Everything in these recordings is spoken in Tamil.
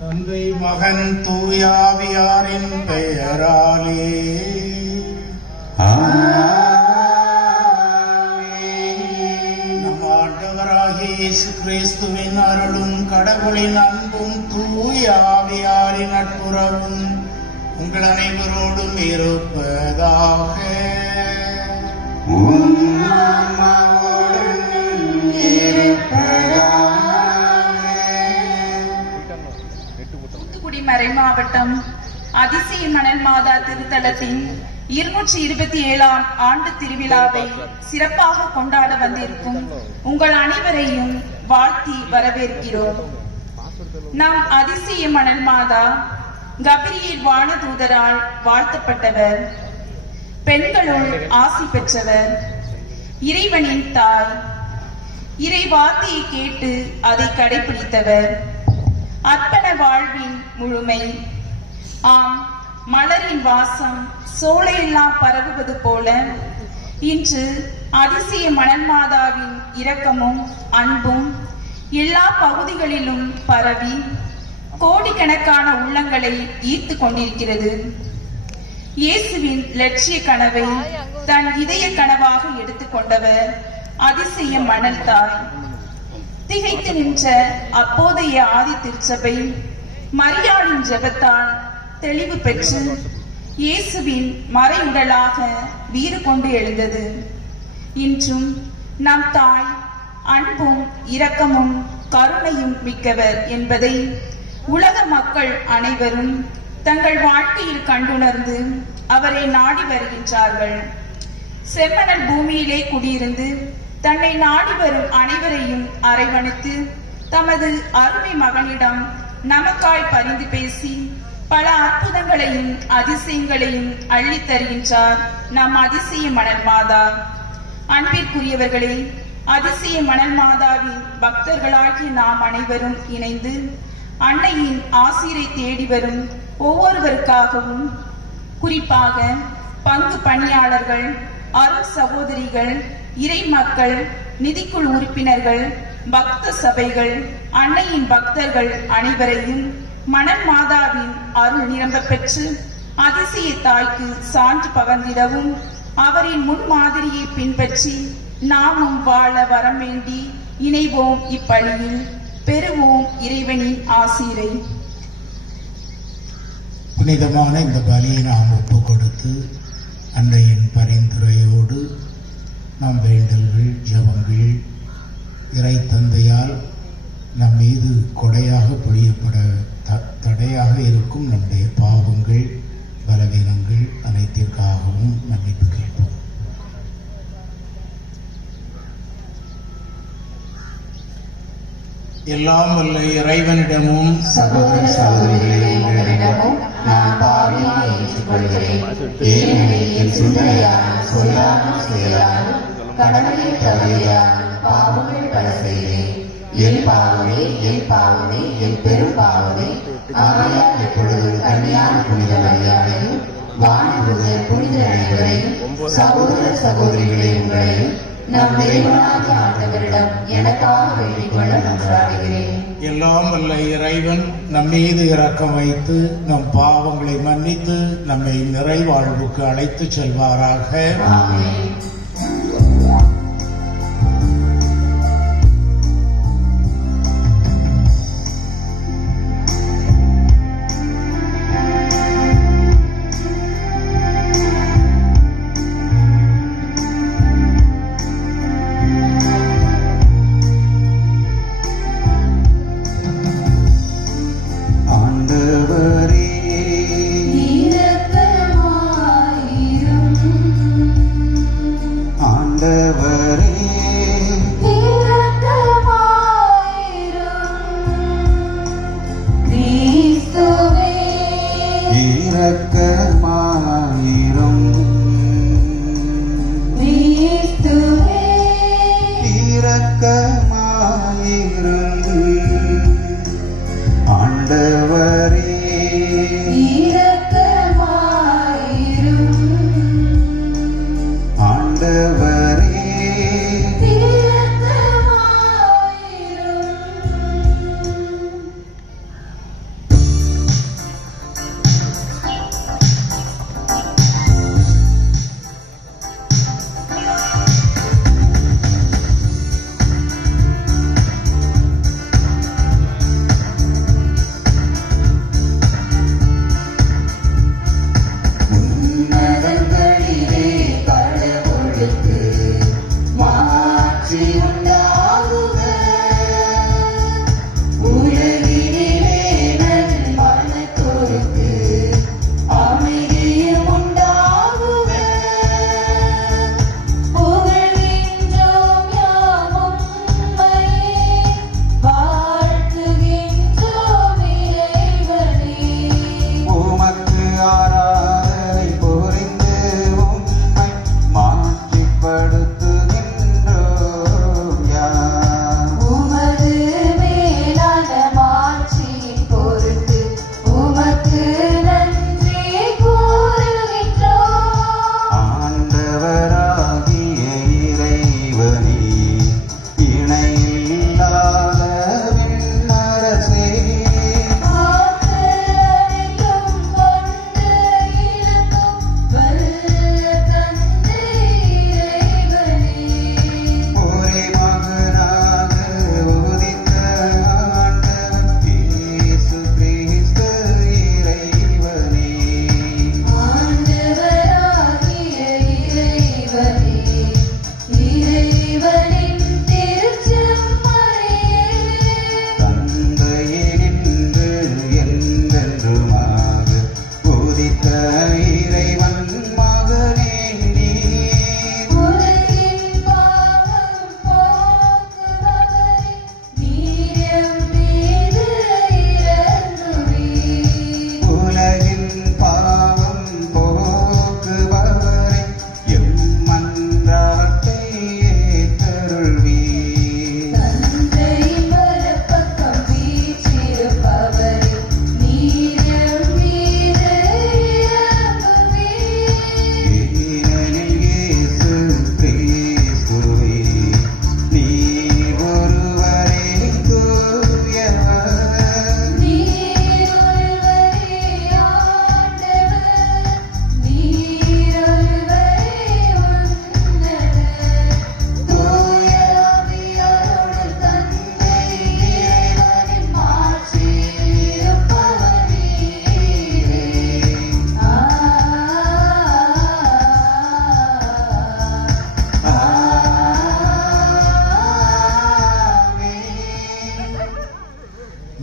தந்தை மகன் தூயாவியாரின் பெயராலே நம் ஆண்டவராகிய இயேசு கிறிஸ்துவின் அருளும் கடவுளின் அன்பும் தூயாவியாரின் நட்புறவும் உங்கள் அனைவரோடும் இருப்பதாக. மறை மாவட்டம் அதிசய மணல் மாதா திருத்தலத்தின் 227ஆம் ஆண்டு திருவிழாவை சிறப்பாக கொண்டாட வந்திருக்கும் உங்கள் அனைவரையும் வாழ்த்தி வரவேற்கிறோம். நம் அதிசய மணல் மாதா கபிரியேல் வானதூதரால் வாழ்த்தப்பட்டவர், பெண்களுள் ஆசி பெற்றவர், இறைவனின் தாய், இறை வார்த்தையை கேட்டு அதை கடைபிடித்தவர், அர்ப்பண வாழ்வின் முழுமை. ஆம், மலரின் வாசம் சோலையெல்லாம் பரவுவது போல இன்று அதிசய மணல் மாதாவின் இரக்கமும் அன்பும் எல்லா பகுதிகளிலும் பரவி கோடிக்கணக்கான உள்ளங்களை ஈர்த்து கொண்டிருக்கிறது. இயேசுவின் லட்சிய கனவை தன் இதய கனவாக எடுத்துக்கொண்டவர் அதிசய மணல் தாய். திகைத்து நின்ற அப்போதைய ஆதி திருச்சபை மரியாளின் ஜெபத்தால் தெளிவு பெற்று இயேசுவின் மறையுடலாக வீறு கொண்டு எழுந்தது. இன்றும் நம் தாய் அன்பும் இரக்கமும் கருணையும் மிக்கவர் என்பதை உலக மக்கள் அனைவரும் தங்கள் வாழ்க்கையில் கண்டுணர்ந்து அவரை நாடி வருகின்றார்கள். செம்மணல் பூமியிலே குடியிருந்து தன்னை நாடி வரும் அனைவரையும் அரவணைத்து தமது அருமை மகனிடம் நமக்காய் பரிந்து பேசி பல அற்புதங்களையும் அதிசயங்களையும் அள்ளித் தருகின்றார் நம் அதிசய மணல் மாதா. அன்பிற்குரியவர்களே, அதிசய மணல் மாதாவின் பக்தர்களாகிய நாம் அனைவரும் இணைந்து அன்னையின் ஆசிரை தேடி வரும் ஒவ்வொருவருக்காகவும், குறிப்பாக பங்கு பணியாளர்கள், அருள் சகோதரிகள், இறை மக்கள், நிதிக்குழு உறுப்பினர்கள், பக்த சபைகள், அன்னையின் பக்தர்கள் அனைவரையும் மணல் மாதாவின் அருள் நிரம்ப பெற்று அதிசய தாய்க்கு சான்று பகர்ந்திடவும் அவரின் முன்மாதிரியை பின்பற்றி நாமும் வாழ வரம் வேண்டி இணைவோம் இப்பணியில். பெறுவோம் இறைவனின் ஆசீரை. புனிதமான இந்த பலியை நாம் ஒப்பு கொடுத்து அன்னையின் பரிந்துரையோடு நம் வேண்டல்கள், ஜபங்கள் இறை தந்தையால் நம் மீது கொடையாக பொழியப்பட தடையாக இருக்கும் நம்முடைய பாவங்கள், பலவீனங்கள் அனைத்திற்காகவும் மன்னிப்பு கேட்போம். எல்லாம் வல்ல இறைவனிடமும் சகோதர சகோதரிகளிடமும் நான் பாவியாக ஏற்றுக்கொள்கிறேன். ஏனெனில் என் சிந்தனையால் சொல்லாமல் செயலால் கடமையை தவறியால் பாவங்கள் பல செய்தேன். என் பாவமே என் பாவமே என் பெரும் பாவமே. ஆகையால் எப்பொழுதும் கன்னியான புனித மரியாதையும் வானதூதர் புனித அனைவரையும் சகோதர சகோதரிகளே உங்களையும் நம் தேவனாகிய ஆண்டவரிடம் எனக்காக வேண்டிக் கொள்ள மன்றாடுகிறேன். எல்லாம் வல்ல இறைவன் நம் மீது இரக்கம் வைத்து நம் பாவங்களை மன்னித்து நம்மை நிறைவாழ்வுக்கு அழைத்து செல்வாராக. ஆமென்.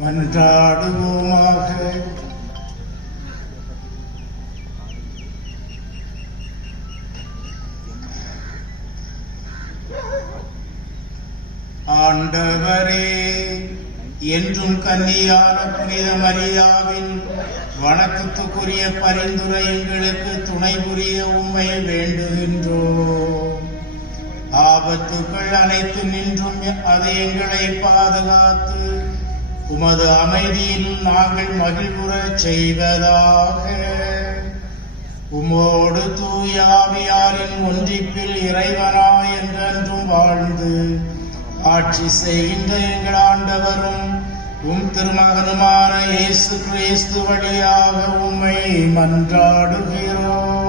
மன்றாடுவோமாக. ஆண்டவரே, என்றும் கன்னியான புனித மரியாவின் வணக்கத்துக்குரிய பரிந்துரை எங்களுக்கு துணை புரிய உம்மை வேண்டுகின்றோம். ஆபத்துக்கள் அனைத்து நின்றும் அது எங்களை பாதுகாத்து உமது அமைதியில் நாங்கள் மகிழ்வுறச் செய்வதாக. உம்மோடு தூயாவியாரின் ஒன்றிப்பில் இறைவனாய் என்றென்றும் வாழ்ந்து ஆட்சி செய்கின்ற எங்கள் ஆண்டவரும் உம் திருமகனுமான இயேசு கிறிஸ்து வழியாக உம்மை மன்றாடுகிறோம்.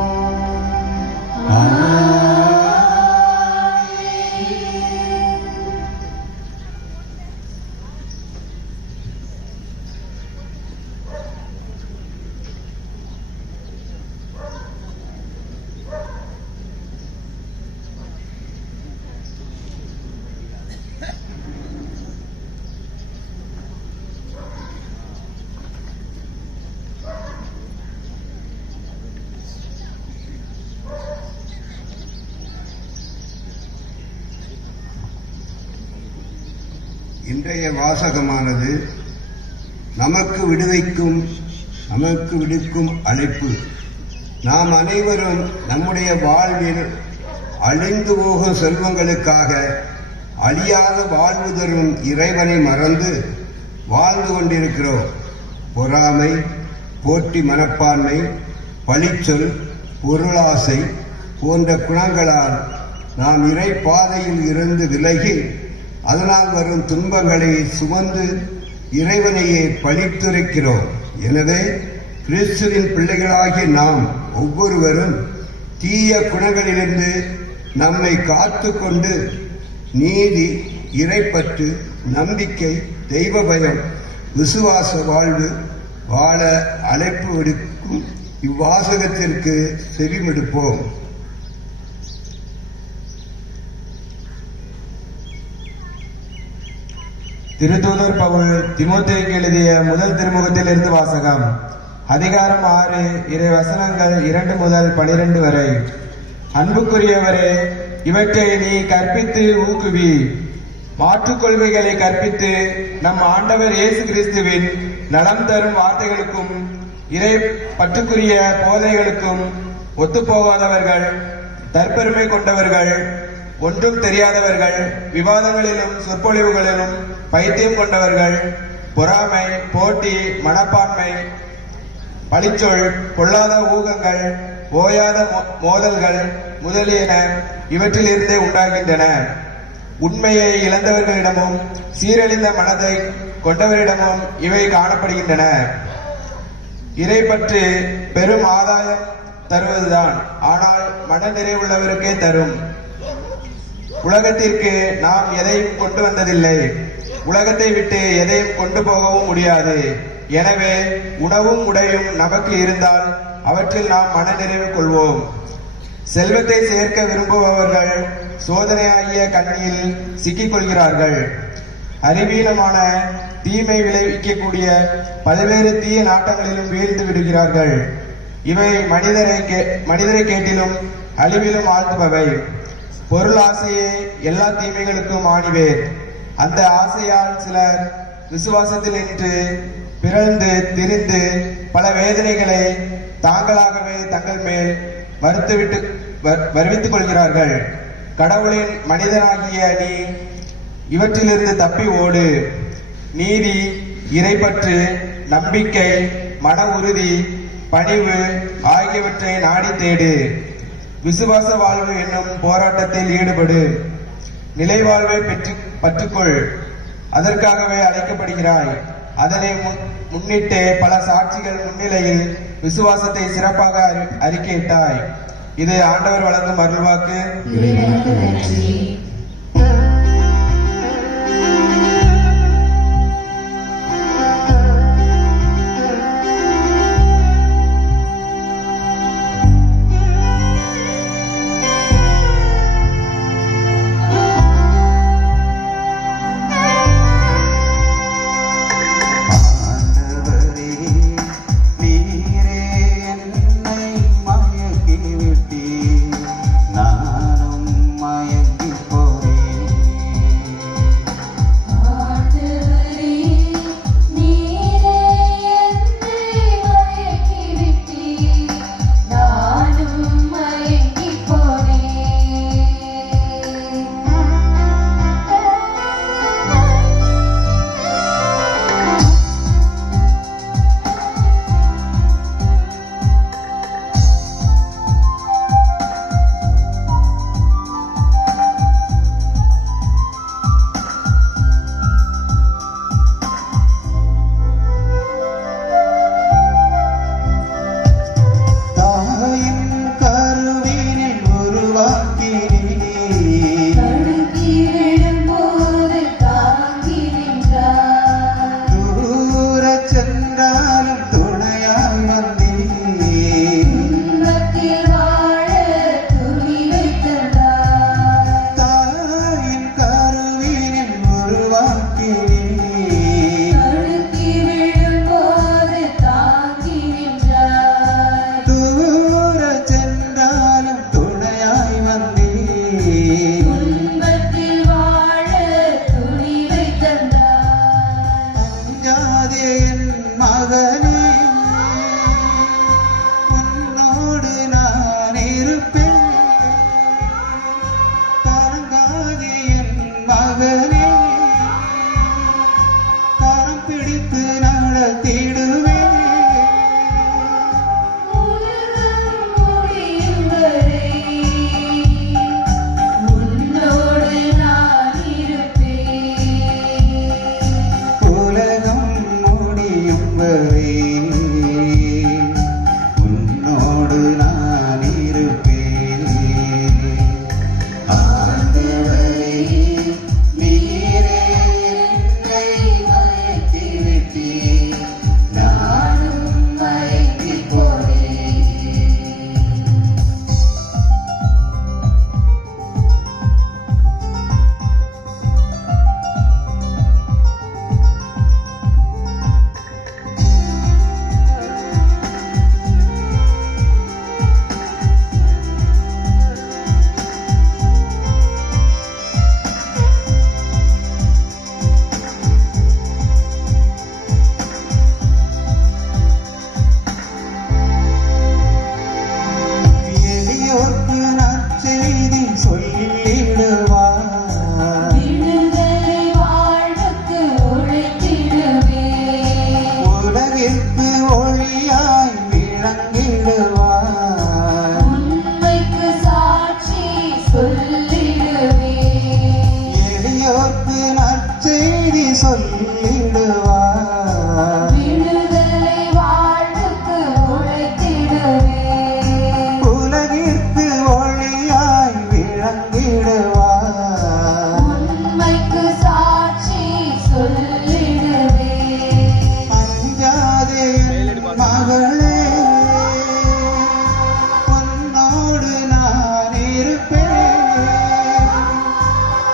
இன்றைய வாசகமானது நமக்கு விடுக்கும் அழைப்பு. நாம் அனைவரும் நம்முடைய வாழ்வில் அழிந்து போகும் செல்வங்களுக்காக அழியாத வாழ்வு தரும் இறைவனை மறந்து வாழ்ந்து கொண்டிருக்கிறோம். பொறாமை, போட்டி மனப்பான்மை, பழிச்சொல், பொருளாசை போன்ற குணங்களால் நாம் இறை பாதையில் இருந்து விலகி அதனால் வரும் துன்பங்களை சுமந்து இறைவனையே பழித்துரைக்கிறோம். எனவே கிறிஸ்துவின் பிள்ளைகளாகிய நாம் ஒவ்வொருவரும் தீய குணங்களிலிருந்து நம்மை காத்து கொண்டு நீதி, இறைப்பற்று, நம்பிக்கை, தெய்வ பயம், விசுவாச வாழ்வு வாழ அழைப்பு விடுக்கும் இவ்வாசகத்திற்கு செவிமடுப்போம். திருத்தூதர் பவுல் தீமோத்தேயுக்கு எழுதிய முதல் திருமுகத்திலிருந்து வாசகம். அதிகாரம் 6, இறை வசனங்கள் 2 முதல் 12 வரை. அன்புக்குரியவரே, இவற்றை நீ கற்பித்து ஊக்குவி. மாற்றுக் கொள்கைகளை கற்பித்து நம் ஆண்டவர் இயேசு கிறிஸ்துவின் நலம் தரும் வார்த்தைகளுக்கும் இறை பற்றுக்குரிய போதைகளுக்கும் ஒத்துப்போகாதவர்கள், தற்பெருமை கொண்டவர்கள், ஒன்றும் தெரியாதவர்கள், விவாதங்களிலும் சொற்பொழிவுகளிலும் பைத்தியம் கொண்டவர்கள், பொறாமை, போட்டி, மனப்பான்மை, பழிச்சொல், பொல்லாத ஊகங்கள், ஓயாத மோதல்கள் முதலியன இவற்றிலிருந்தே உண்டாகின்றன. உண்மையை இழந்தவர்களிடமும் சீரழிந்த மனதை கொண்டவரிடமும் இவை காணப்படுகின்றன. இறை பற்று பெரும் ஆதாயம் தருவதுதான், ஆனால் மன நிறைவுள்ளவருக்கே தரும். உலகத்திற்கு நாம் எதையும் கொண்டு வந்ததில்லை, உலகத்தை விட்டு எதையும் கொண்டு போகவும் முடியாது. எனவே உணவும் உடையும் நமக்கு இருந்தால் அவற்றில் நாம் மனநிறைவு கொள்வோம். செல்வத்தை சேர்க்க விரும்புபவர்கள் சோதனையாகிய கண்ணியில் சிக்கிக் கொள்கிறார்கள். அறிவீனமான தீமை விளைவிக்கக்கூடிய பல்வேறு தீய நாட்டங்களிலும் வீழ்ந்து விடுகிறார்கள். இவை மனிதரை கேட்டிலும் அழிவிலும் ஆழ்த்துபவை. பொருள் ஆசையே எல்லா தீமைகளுக்கும் ஆணிவேர். அந்த ஆசையால் சிலர் விசுவாசத்தில் நின்று பிறழ்ந்து திரிந்து பல வேதனைகளை தாங்களாகவே தங்கள் மேல் வருவித்துக் கொள்கிறார்கள். கடவுளின் மனிதனாகிய நீ இவற்றிலிருந்து தப்பி ஓடு. நீதி, இறைப்பற்று, நம்பிக்கை, மன உறுதி, பணிவு ஆகியவற்றை நாடி தேடு. விசுவாச வாழ்வு என்னும் போராட்டத்தில் ஈடுபடு. நிலைவாழ்வை பற்றுக்கொள். அதற்காகவே அழைக்கப்படுகிறாய். அதனை முன்னிட்டு பல சாட்சிகள் முன்னிலையில் விசுவாசத்தை சிறப்பாக அறிக்கையிட்டாய். இது ஆண்டவர் வழங்கும் அருள்வாக்கு. நானும் மயங்கி மகனே கரம் பிடித்து நடத்திடுவே உலகம் முடியும் வரை உன்னோடு நான் இருப்பேன். ஆண்டவரே நீரே என்னை மயக்கி விட்டீர், நானும் மயக்கி போனேன். எளியோர்க்கு நற்செய்தி சொல்லிடுவார், உலகிற்கு ஒளியாய் விளங்கிடுவார். எளியோர்க்கு நற்செய்தி சொல்லிடுவார், உலகிற்கு ஒளியாய் விளங்கிடுவார். அஞ்சாதே என் மகளே, உன்னோடு நான் இருப்பேன்.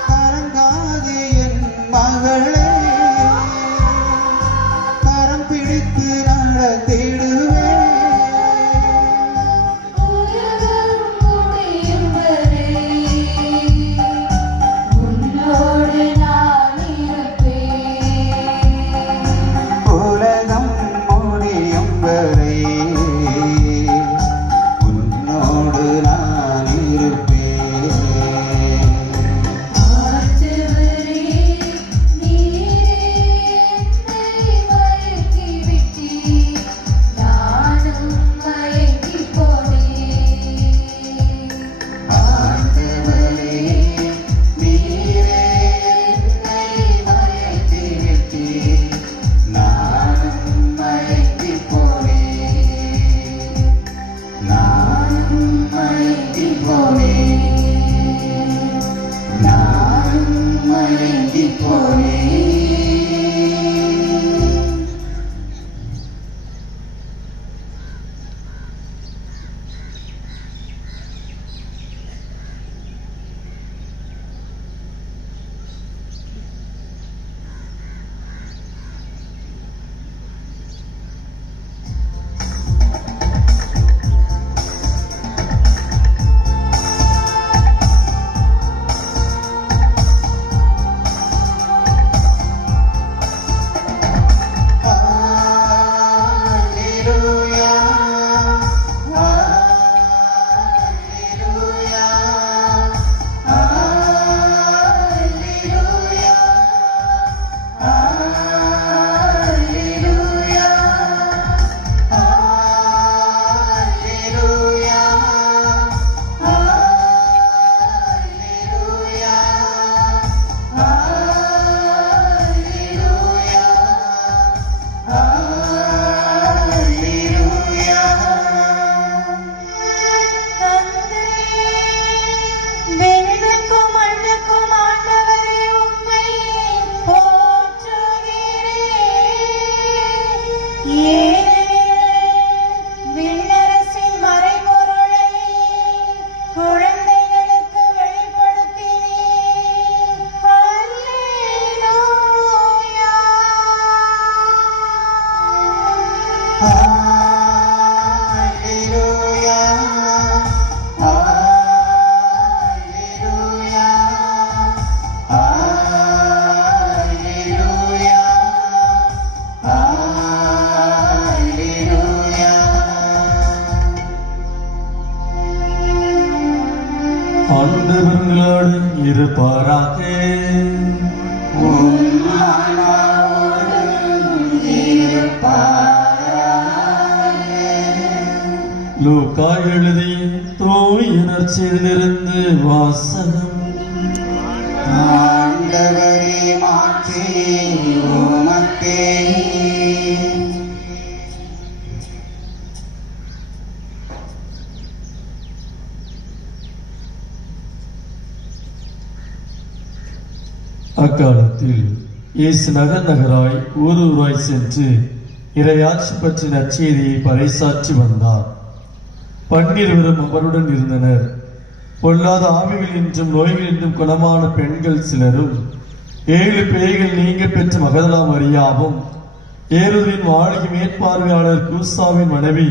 கலங்காதே என் மகளே, கரம் பிடித்து நடத்திடுவேன். உலகம் முடியும் வரை உன்னோடு நான் இருப்பேன். ஆண்டவரே நீரே என்னை மயக்கி விட்டீர், நானும் மயக்கி போனேன். நானும் மயக்கி போனேன். நானும் மயக்கி போனேன். இருப்பாராக. லூக்கா எழுதி தூய நற்செய்தியிலிருந்து வாசகம். ஆண்டவரே மாற்றி உமக்கே. அக்காலத்தில் இயேசு நகர் நகராய் ஊராய் சென்று இறையாட்சி பற்றி நற்செய்தியை பறைசாற்றி வந்தார். 12 அவருடன் இருந்தனர். பொல்லாத ஆவிகள் என்றும் நோய்கள் என்றும் குணமான பெண்கள் சிலரும் 7 பேய்கள் நீங்க பெற்ற மகதலா மரியாவும் ஏரோதின் மாளிகை மேற்பார்வையாளர் கூசாவின் மனைவி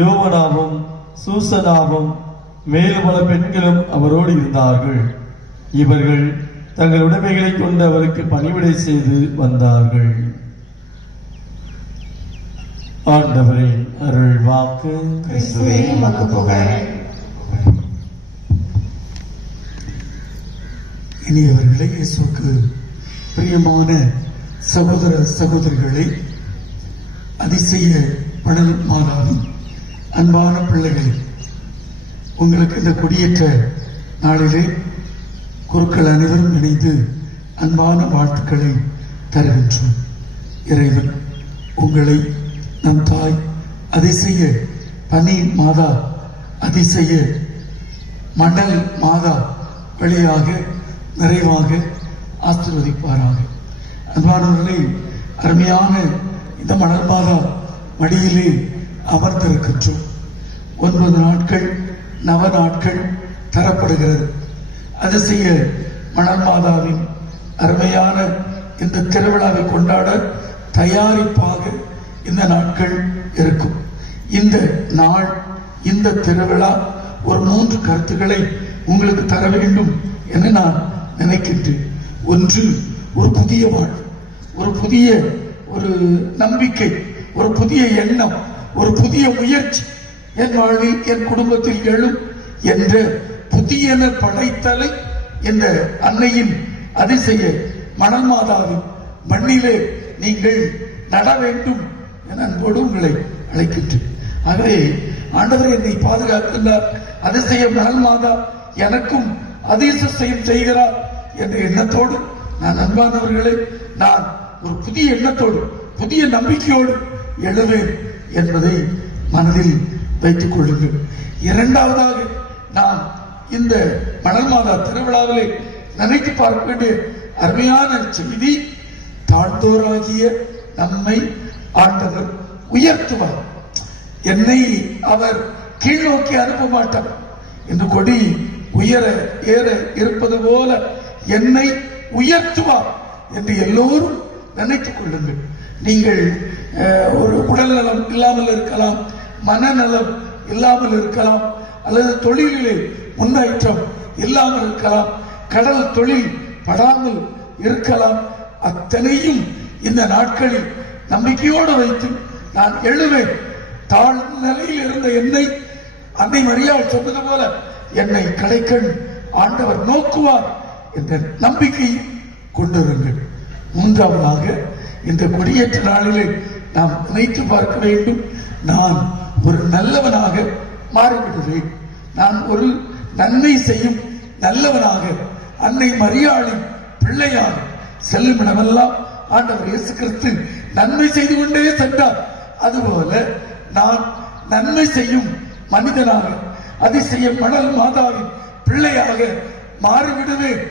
யோவனாவும் சூசனாவும் மேலும் பல பெண்களும் அவரோடு இருந்தார்கள். இவர்கள் தங்கள் உடைமைகளை கொண்டு அவருக்கு பணிவிடை செய்து வந்தார்கள். ஆண்டவரே அருள் வாக்கு. கிறிஸ்துவே உமக்கு புகழ். இனியவர்களே, இயேசுவுக்கு பிரியமான சகோதர சகோதரிகளை, அதிசய மணல் மாதாவின் அன்பான பிள்ளைகளே, உங்களுக்கு இந்த கொடியேற்ற நாளிலே குருக்கள் அனைவரும் இணைந்து அன்பான வாழ்த்துக்களை தருகின்றோம். இறைவன் உங்களை நம் தாய் அதிசய பனி மாதா, அதிசய மணல் மாதா வழியாக நிறைவாக ஆசீர்வதிப்பாராக. அன்பானவர்களே, அருமையான இந்த மணல் மாதா மடியிலே அமர்ந்திருக்கின்றோம். 9 நாட்கள் நவ நாட்கள் தரப்படுகிறது. அதிசய மணல் மாதாவின் அருமையான இந்த திருவிழாவை கொண்டாட தயாரிப்பாக இந்த நாட்கள் இருக்கும். இந்த நாள், இந்த திருவிழா ஒரு 3 கருத்துக்களை உங்களுக்கு தர வேண்டும் என்று நான் நினைக்கின்றேன். ஒன்று, ஒரு புதிய வாழ்வு, ஒரு புதிய ஒரு நம்பிக்கை, ஒரு புதிய எண்ணம், ஒரு புதிய முயற்சி என் வாழ்வில் என் குடும்பத்தில் எழும் என்ற புதியன படைத்தலை இந்த அன்னையின் அதிசய மணல் மாதாவின் மண்ணிலே நீங்கள் நட வேண்டும் என அன்போடு உங்களை அழைக்கின்றேன். ஆகவே ஆண்டவர் என்னை பாதுகாக்கின்றார், அதிசய மணல் மாதா எனக்கும் அதிசயம் செய்கிறார் என்ற எண்ணத்தோடு நான் அன்பானவர்களே, நான் ஒரு புதிய எண்ணத்தோடு புதிய நம்பிக்கையோடு எழுவேன் என்பதை மனதில் வைத்துக் கொள்ளுங்கள். இரண்டாவதாக, நாம் இந்த மணல் மாதா திருவிழாவிலே நினைத்து பார்க்க வேண்டிய அருமையான செய்தி, தாழ்ந்தோராகிய நம்மை ஆண்டவர் உயர்த்துவார். என்னை அவர் கீழ் நோக்கி அனுப்ப மாட்டார். இந்த கொடி உயர ஏற இருப்பது போல என்னை உயர்த்துவார் என்று எல்லோரும் நினைத்துக் கொள்ளுங்கள். நீங்கள் ஒரு உடல் நலம் இல்லாமல் இருக்கலாம், மனநலம் இல்லாமல் இருக்கலாம், அல்லது தொழிலிலே முன்னேற்றம் இல்லாமல் இருக்கலாம், கடல் தொழில் படாமல் இருக்கலாம். அத்தனையும் இந்த நாட்களில் நம்பிக்கையோடு வைத்து நான் எழுவேன். தாழ் நிலையில் இருந்த என்னை அன்னை மரியாள் சொன்னது போல என்னை கடைக்கண் ஆண்டவர் நோக்குவார் என்ற நம்பிக்கை கொண்டிருங்கள். மூன்றாவதாக, இந்த கொடியேற்ற நாளிலே நாம் நினைத்து பார்க்க வேண்டும், நான் ஒரு நல்லவனாக மாறிவிடுவேன். நான் ஒரு நன்மை செய்யும் நல்லவனாக, அன்னை மரியாளின் பிள்ளையாக செல்லும் இடமெல்லாம் ஆண்டவர் இயேசு கிறிஸ்து நன்மை செய்து கொண்டே சென்றார். அதுபோல நான் நன்மை செய்யும் மனிதனாக, அதிசய மணல் மாதாவின் பிள்ளையாக மாறிவிடுவேன்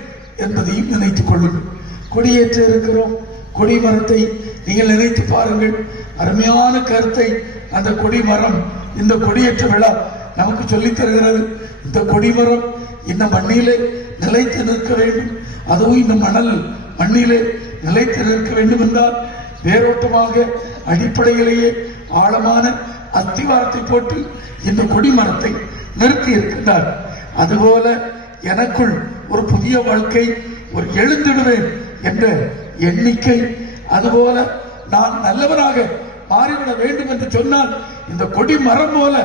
என்பதையும் நினைத்துக் கொள்ளுங்கள். கொடியேற்ற இருக்கிறோம். கொடிமரத்தை நீங்கள் நினைத்து பாருங்கள். அருமையான கருத்தை அந்த கொடிமரம், இந்த கொடியேற்ற விழா நமக்கு சொல்லித் தருகிறது. இந்த கொடிமரம் இந்த மண்ணிலே நிலைத்து நிற்க வேண்டும். அதுவும் இந்த மணல் மண்ணிலே நிலைத்து நிற்க வேண்டும் என்றால் வேரோட்டமாக அடிப்படையிலேயே ஆழமான அஸ்திவாரத்தை போட்டு இந்த கொடிமரத்தை நிறுத்தி இருக்கின்றார். அதுபோல எனக்குள் ஒரு புதிய வாழ்க்கை, ஒரு எழுந்திடுவேன் என்ற எண்ணிக்கை, அதுபோல நான் நல்லவனாக மாறிவிட வேண்டும் என்று சொன்னால் இந்த கொடி மரம் போல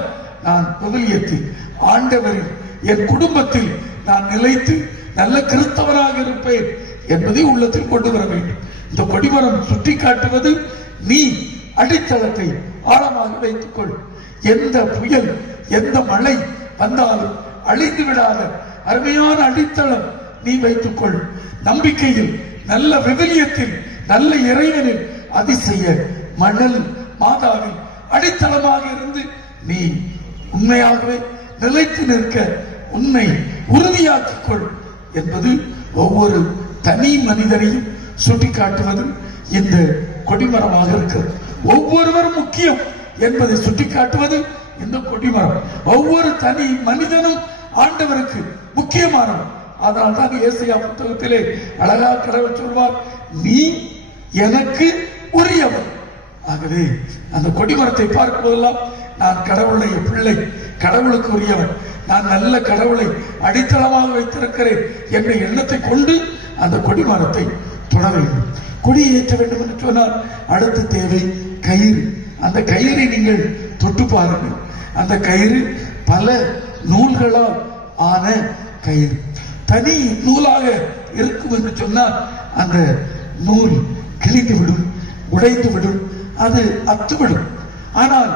நான் விவிலியத்தில் ஆண்டவரில் என் குடும்பத்தில் நான் நிலைத்து நல்ல கிறிஸ்தவனாக இருப்பேன் என்பதை உள்ளத்தில் கொண்டு வர வேண்டும். இந்த கொடிமரம் சுட்டி காட்டுவது நீ அடித்தளத்தை ஆழமாக வைத்துக்கொள். எந்த புயல் எந்த மழை வந்தாலும் அழிந்து விடாத அருமையான அடித்தளம் நீ வைத்துக்கொள். நம்பிக்கையில், நல்ல விவிலியத்தில், நல்ல இறைவனில், அதிசய மணல் மாதாவில் அடித்தளமாக இருந்து நீ உண்மையாகவே நிலைத்து நிற்க உன்னை உறுதியாக்கிக் கொள் என்பது ஒவ்வொரு தனி மனிதனையும் சுட்டிக்காட்டுவது இந்த கொடிமரமாக இருக்கிறது. ஒவ்வொருவரும் முக்கியம் என்பதை சுட்டிக்காட்டுவது இந்த கொடிமரம். ஒவ்வொரு தனி மனிதனும் ஆண்டவருக்கு முக்கியமானவன். அதனால் தான் ஏசாயா புத்தகத்திலே அழகா கடவுள் சொல்வார், நீ எனக்கு உரியவன். ஆகவே அந்த கொடிமரத்தை பார்க்கும்போதெல்லாம் நான் கடவுளுடைய பிள்ளை, கடவுளுக்கு உரியவன், நான் நல்ல கடவுளை அடித்தளமாக வைத்திருக்கிறேன் என்ற எண்ணத்தை கொண்டு அந்த கொடிமரத்தை தொட வேண்டும். கொடியை ஏற்ற வேண்டும் என்று சொன்னால் அடுத்த தேவை கயிறு. அந்த கயிறை நீங்கள் தொட்டு பாருங்கள். அந்த கயிறு பல நூல்களால் ஆன கயிறு. தனி நூலாக இருக்கும் என்று சொன்னால் அந்த நூல் கிழிந்து விடும், உடைந்து விடும், அது அத்துவிடும். ஆனால்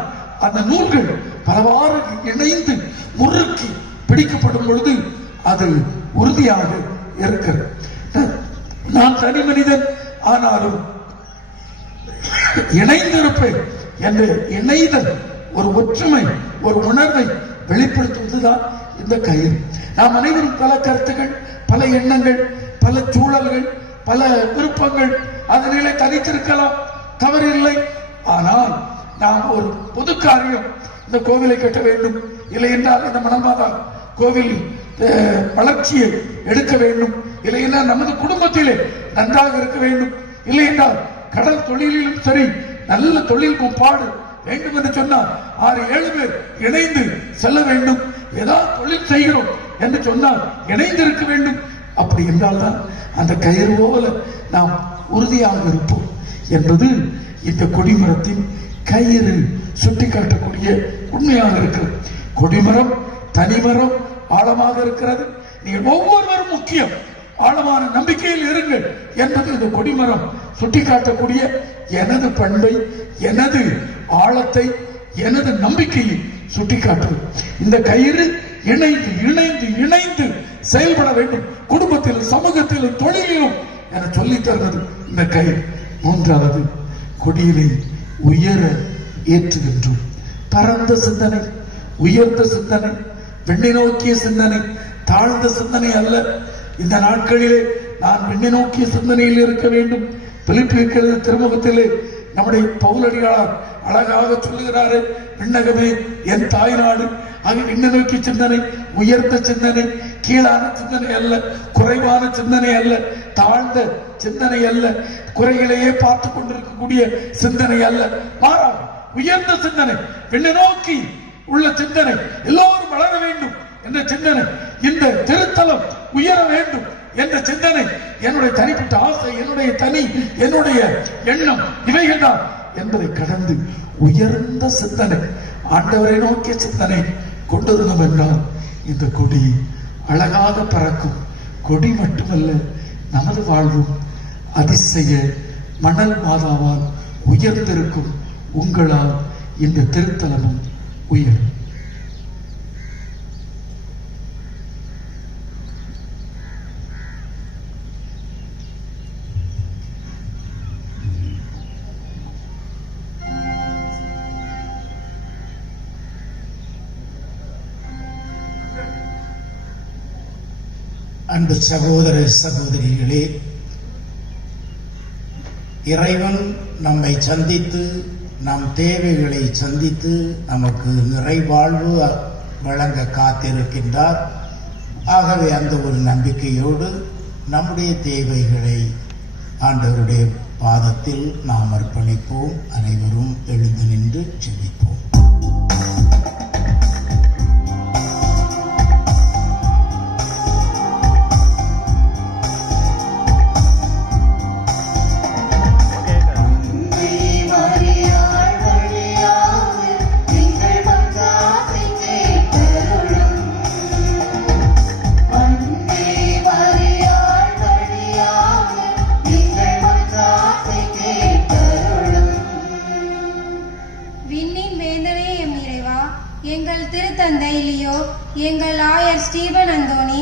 அந்த நூல்கள் பலவாறு இணைந்து முறுக்கி பிடிக்கப்படும் பொழுது அது உறுதியாக இருக்கிறது. நான் தனி மனிதன் ஆனாலும் இணைந்திருப்பேன் என்ற இணைதல், ஒரு ஒற்றுமை, ஒரு உணர்வை வெளிப்படுத்துவதுதான் இந்த கயிறு. நாம் அனைவரும் பல கருத்துக்கள், பல எண்ணங்கள், பல சூழல்கள், பல விருப்பங்கள், அதனிலே தனித்திருக்கலாம், தவறில்லை. ஆனால் நாம் ஒரு பொது காரியம், இந்த கோவிலை கட்ட வேண்டும், இல்லை என்றால் இந்த மணமாதா கோவில் வளர்ச்சியை எடுக்க வேண்டும், இல்லை என்றால் நமது குடும்பத்திலே நன்றாக இருக்க வேண்டும், இல்லை என்றால் கடல் தொழிலிலும் சரி நல்ல தொழில் முப்பாடு வேண்டும் என்று சொன்னால் 6-7 பேர் இணைந்து செல்ல வேண்டும். ஏதாவது தொழில் செய்கிறோம் என்று சொன்னால் இணைந்து இருக்க வேண்டும். அப்படி என்றால் தான் அந்த கயிறு போல நாம் உறுதியாக இருப்போம் என்பது இந்த கொடிமரத்தின் கயிறு சுட்டிக்காட்டக்கூடிய உண்மையாக இருக்கிறது. கொடிமரம், தனிமரம் ஆழமாக இருக்கிறது. நீங்கள் ஒவ்வொருவரும் முக்கியம், ஆழமான நம்பிக்கையில் இருங்கள் என்பது இந்த கொடிமரம் சுட்டிக்காட்டக்கூடிய எனது பண்பை, எனது ஆழத்தை, எனது நம்பிக்கையை சுட்டிக்காட்டுவது. இந்த கயிறு இணைந்து இணைந்து இணைந்து செயல்பட வேண்டும். குடும்பத்திலும், சமூகத்திலும், தொழிலிலும் என சொல்லித் தருவது இந்த கயிறு. மூன்றாவது, கொடியினை உயர ஏற்றுகின்றோம். பரந்த சிந்தனை, உயர்ந்த சிந்தனை, விண்ணை நோக்கிய சிந்தனை, தாழ்ந்த சிந்தனை அல்ல. இந்த நாட்களிலே நான் விண்ணை நோக்கிய சிந்தனையில் இருக்க வேண்டும். பிலிப்பியர் திருமுகத்திலே நம்முடைய பவுலடியார் அழகாக சொல்லுகிறாரு, விண்ணகமே என் தாய் நாடு. ஆக விண்ணை நோக்கிய சிந்தனை, உயர்ந்த சிந்தனை, கீழான சிந்தனை அல்ல, குறைவான சிந்தனை அல்ல, தாழ்ந்த சிந்தனை அல்ல, குறைகளையே பார்த்து கொண்டிருக்கக்கூடிய சிந்தனை அல்ல, மாறாக உயர்ந்த சிந்தனை, விண்ணை நோக்கி உள்ள சிந்தனை, எல்லோரும் வளர வேண்டும் என்ற சிந்தனை, இந்த திருத்தலம் உயர வேண்டும் என்ற சிந்தனை, என்னுடைய தனிப்பட்ட ஆசை, என்னுடைய எண்ணம் இவைகள் தான் என்பதை கடந்து உயர்ந்த சிந்தனை, ஆண்டவரை நோக்கிய சிந்தனை கொண்டிருந்தோம் என்றால் இந்த கொடி அழகாக பறக்கும். கொடி மட்டுமல்ல, நமது வாழ்வும் அதிசய மணல் மாதாவால் உயர்ந்திருக்கும். உங்களால் இந்த திருத்தலமும் உயரும். அன்பு சகோதர சகோதரிகளே, இறைவன் நம்மை சந்தித்து, நம் தேவைகளை சந்தித்து நமக்கு நிறைவாழ்வு வழங்க காத்திருக்கின்றார். ஆகவே அந்த ஒரு நம்பிக்கையோடு நம்முடைய தேவைகளை ஆண்டவருடைய பாதத்தில் நாம் அர்ப்பணிப்போம். அனைவரும் எழுந்து நின்று ஜெபிப்போம். Maria, எங்கள் ஆயர் ஸ்டீபன் அந்தோணி,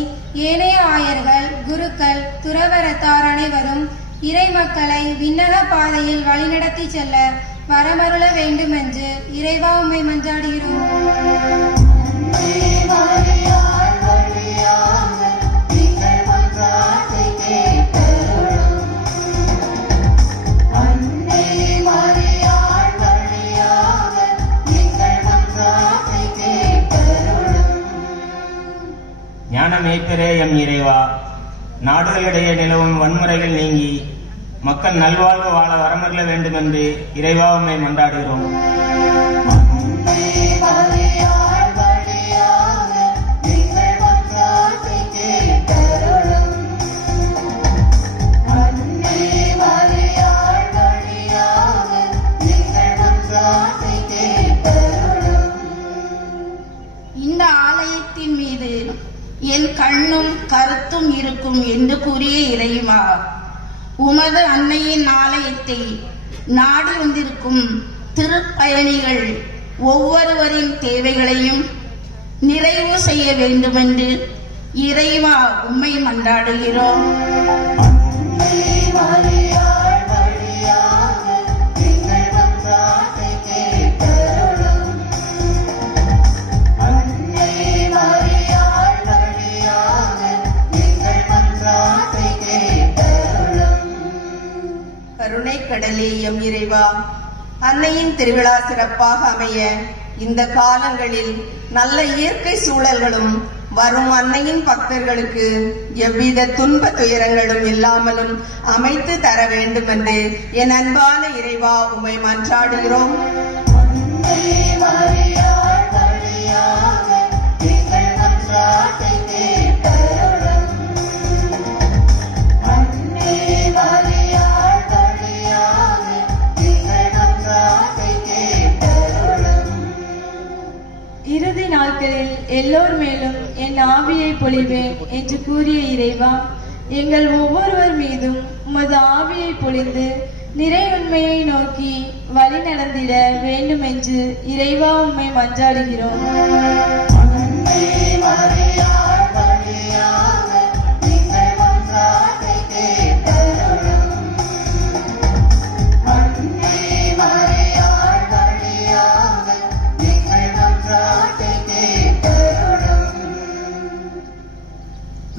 ஏனைய ஆயர்கள், குருக்கள், துறவரத்தார் அனைவரும் இறை மக்களை விண்ணக பாதையில் வழிநடத்தி செல்ல வரமருள வேண்டுமென்று இறைவா உம்மை மன்றாடுகிறோம். ஞானமேய்ப்பரே எம் இறைவா, நாடுகளிடையே நிலவும் வன்முறைகள் நீங்கி மக்கள் நல்வாழ்வு வாழ வரமருள வேண்டும் என்று இறைவா உம்மை மன்றாடுகிறோம். இந்த ஆலயத்தின் மீது என் கண்ணும் கருத்தும் இருக்கும் என்று கூறிய இறைவா, உமது அன்னையின் ஆலயத்தை நாடி வந்திருக்கும் திருப்பயணிகள் ஒவ்வொருவரின் தேவைகளையும் நிறைவு செய்ய வேண்டுமென்று இறைவா உம்மை மன்றாடுகிறோம். கருணை கடலே எம் இறைவா, அன்னையின் திருவிழா சிறப்பாக அமைய இந்த காலங்களில் நல்ல இயற்கை சூழல்களும் வரும் அன்னையின் பக்தர்களுக்கு எவ்வித துன்ப துயரங்களும் இல்லாமலும் அமைத்து தர வேண்டும் என்று என் அன்பான இறைவா உம்மை மன்றாடுகிறோம். இறுதி நாட்களில் எல்லோர் மேலும் என் ஆவியை பொழிவேன் என்று கூறிய இறைவா, எங்கள் ஒவ்வொருவர் மீதும் உமது ஆவியை பொழிந்து நிறை உண்மையை நோக்கி வழி நடந்திட வேண்டும் என்று இறைவா உம்மை மன்றாடுகிறோம்.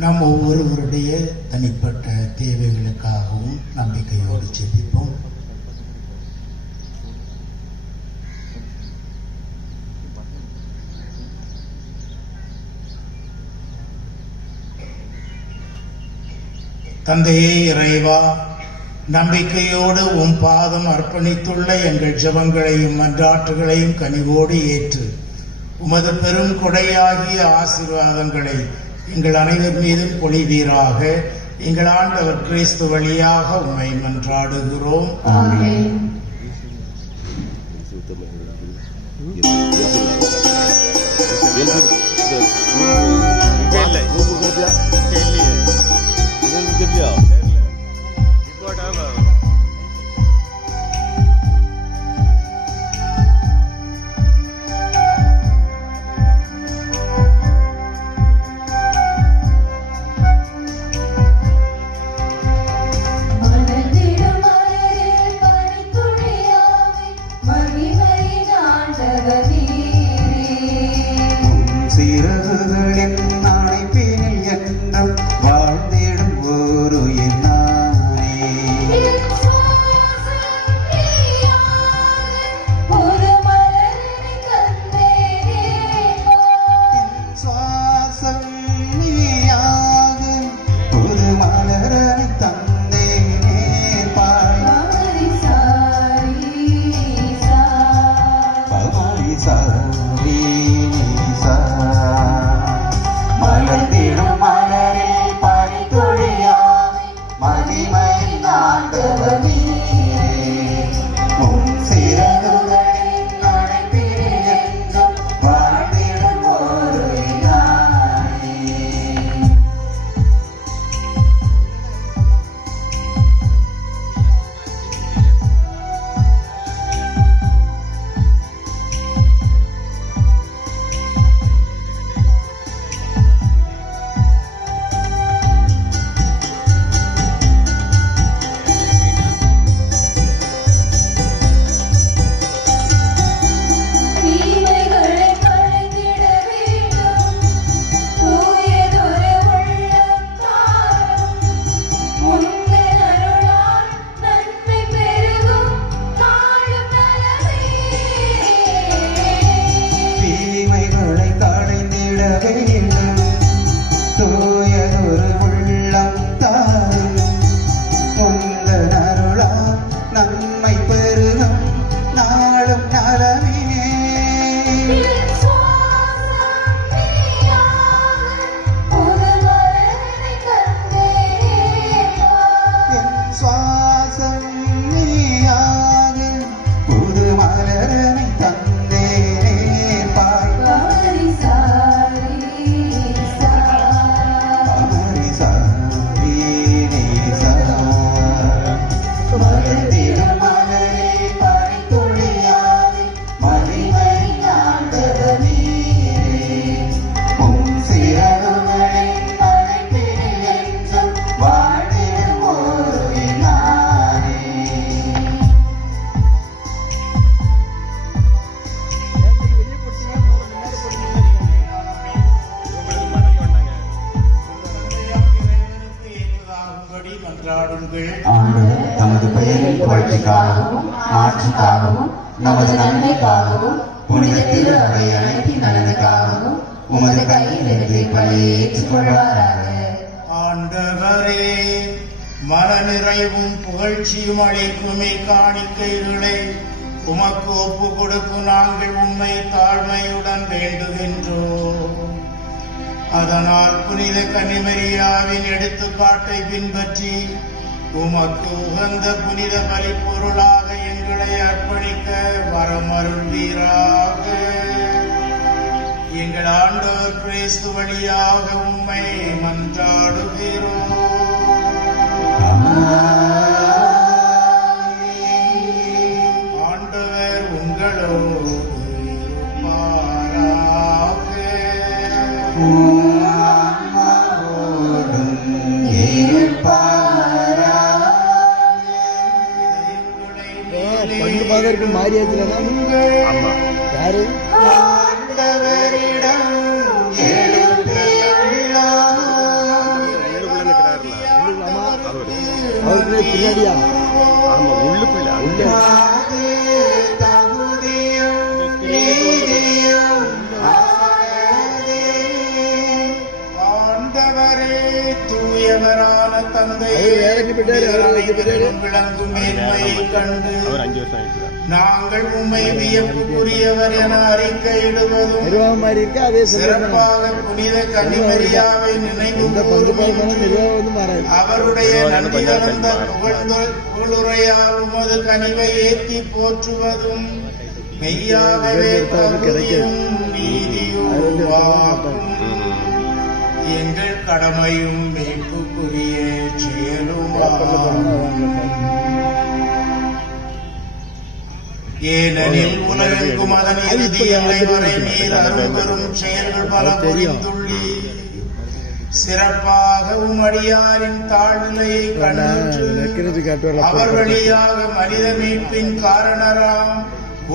நம் ஒவ்வொருவருடைய தனிப்பட்ட தேவைகளுக்காகவும் நம்பிக்கையோடு ஜெபிப்போம். தந்தையே இறைவா, நம்பிக்கையோடு உம் பாதம் அர்ப்பணித்துள்ள எங்கள் ஜெபங்களையும் மன்றாட்டுகளையும் கனிவோடு ஏற்று உமது பெரும் கொடையாகிய ஆசீர்வாதங்களை எங்கள் அனைவர் மீதும் பொழிவீராக. எங்கள் ஆண்டவர் கிறிஸ்து வழியாக உம்மை மன்றாடுகிறோம். சிறகுகளின் அணைப்பினில் என்றும் சுவாசம் நீயாக புது மலரனை தந்தேனே பாரி மலர்ந்திடும் மலரே பறித்துளியாதே மகிமை ஆண்டவனே உம் சிறகுகளின் அழைப்பினில் என்றும் வாழிடும் ஒருவனே நானே. ஆண்டவர் தமது பெயரின் புகழ்ச்சிக்காகவும் மாட்சிக்காகவும் நமது நன்மைக்காகவும் புனித திரு அவை அனைத்தின் நலனுக்காகவும் உமது கையிலிருந்து பலியை ஏற்றுக்கொள்வாராக. ஆண்டவரே, மனநிறைவும் புகழ்ச்சியும் அளிக்குமே காணிக்கைகளை உமக்கு ஒப்பு கொடுக்கும் நாங்கள் உம்மை தாழ்மையுடன் வேண்டுகின்றோம். அதனால் புனித கன்னிமரியாவின் எடுத்துக்காட்டை பின்பற்றி உமக்கு உகந்த புனித பலிப்பொருளாக எங்களை அர்ப்பணிக்க வரமருள்வீராக. எங்கள் ஆண்டவர் கிறிஸ்து வழியாக உம்மை மன்றாடுகிறோம். ஆண்டவர் உங்களோடு இருப்பாராக. யாரு ஆண்டவரிடம் அவருக்கு பின்னாடியா உள்ளுக்குள்ள ஆண்டவரே, தூயவரான தந்தை விளங்கும் மேன்மையை கண்டு நாங்கள் உம்மை வியப்புக்குரியவர் என அறிக்கையிடுவதும் சிறப்பாக புனித கன்னிமரியாவை நினைவு அவருடைய நன்றி கலந்த புகழுரையால் உமது கனிவை ஏற்றி போற்றுவதும் மெய்யாகவே தகுதியும் நீதியும் ஆகும். எங்கள் கடமையும் மீட்புக்குரிய செயலுமாகும். ஏனெனில் உலகெங்கும் அதன் இறுதி எல்லை வரை நீர் அரும்பெரும் செயல்கள் பல புரிந்துள்ளி சிறப்பாக உமடியாரின் தாழ்நிலையை கண்டு அவர் வழியாக மனித மீட்பின் காரணராம்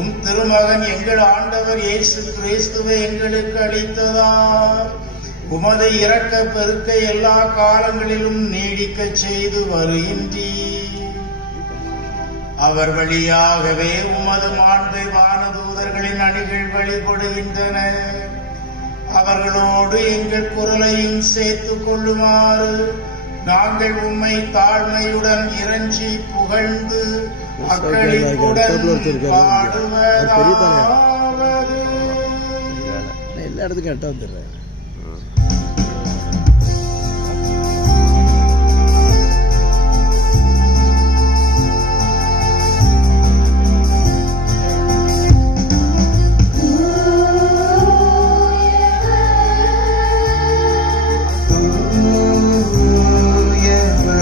உம் திருமகன் எங்கள் ஆண்டவர் இயேசு கிறிஸ்துவை எங்களுக்கு அளித்ததார் உமது இரக்க பெருக்கை எல்லா காலங்களிலும் நீடிக்க செய்து வருகின்றீர். அவர் வழியாகவே உமது மாண்பை வானதூதர்களின் அணிகள் வழிபடுகின்றன. அவர்களோடு எங்கள் குரலையும் சேர்த்துக் கொள்ளுமாறு நாங்கள் உம்மை தாழ்மையுடன் இறைஞ்சி புகழ்ந்து அக்களிப்புடன் பாடுவதாவது. எல்லா இடத்துக்கும் கரெக்டா வந்துடுறேன். தூயவர்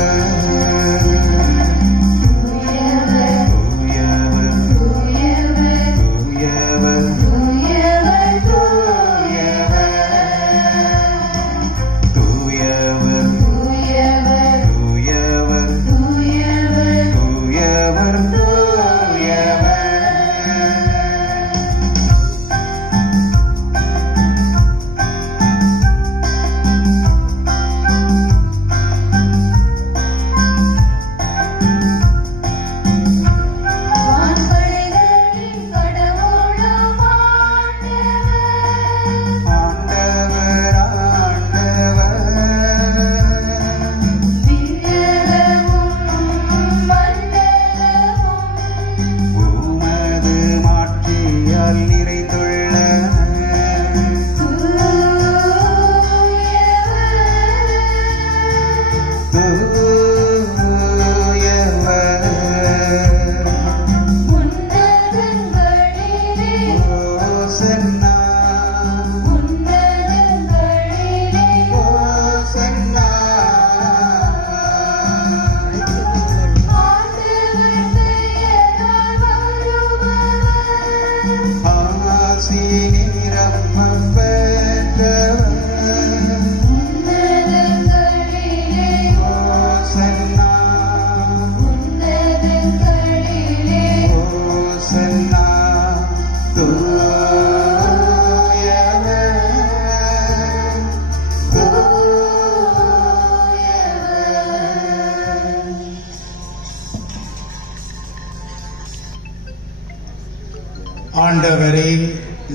ஆண்டவரே,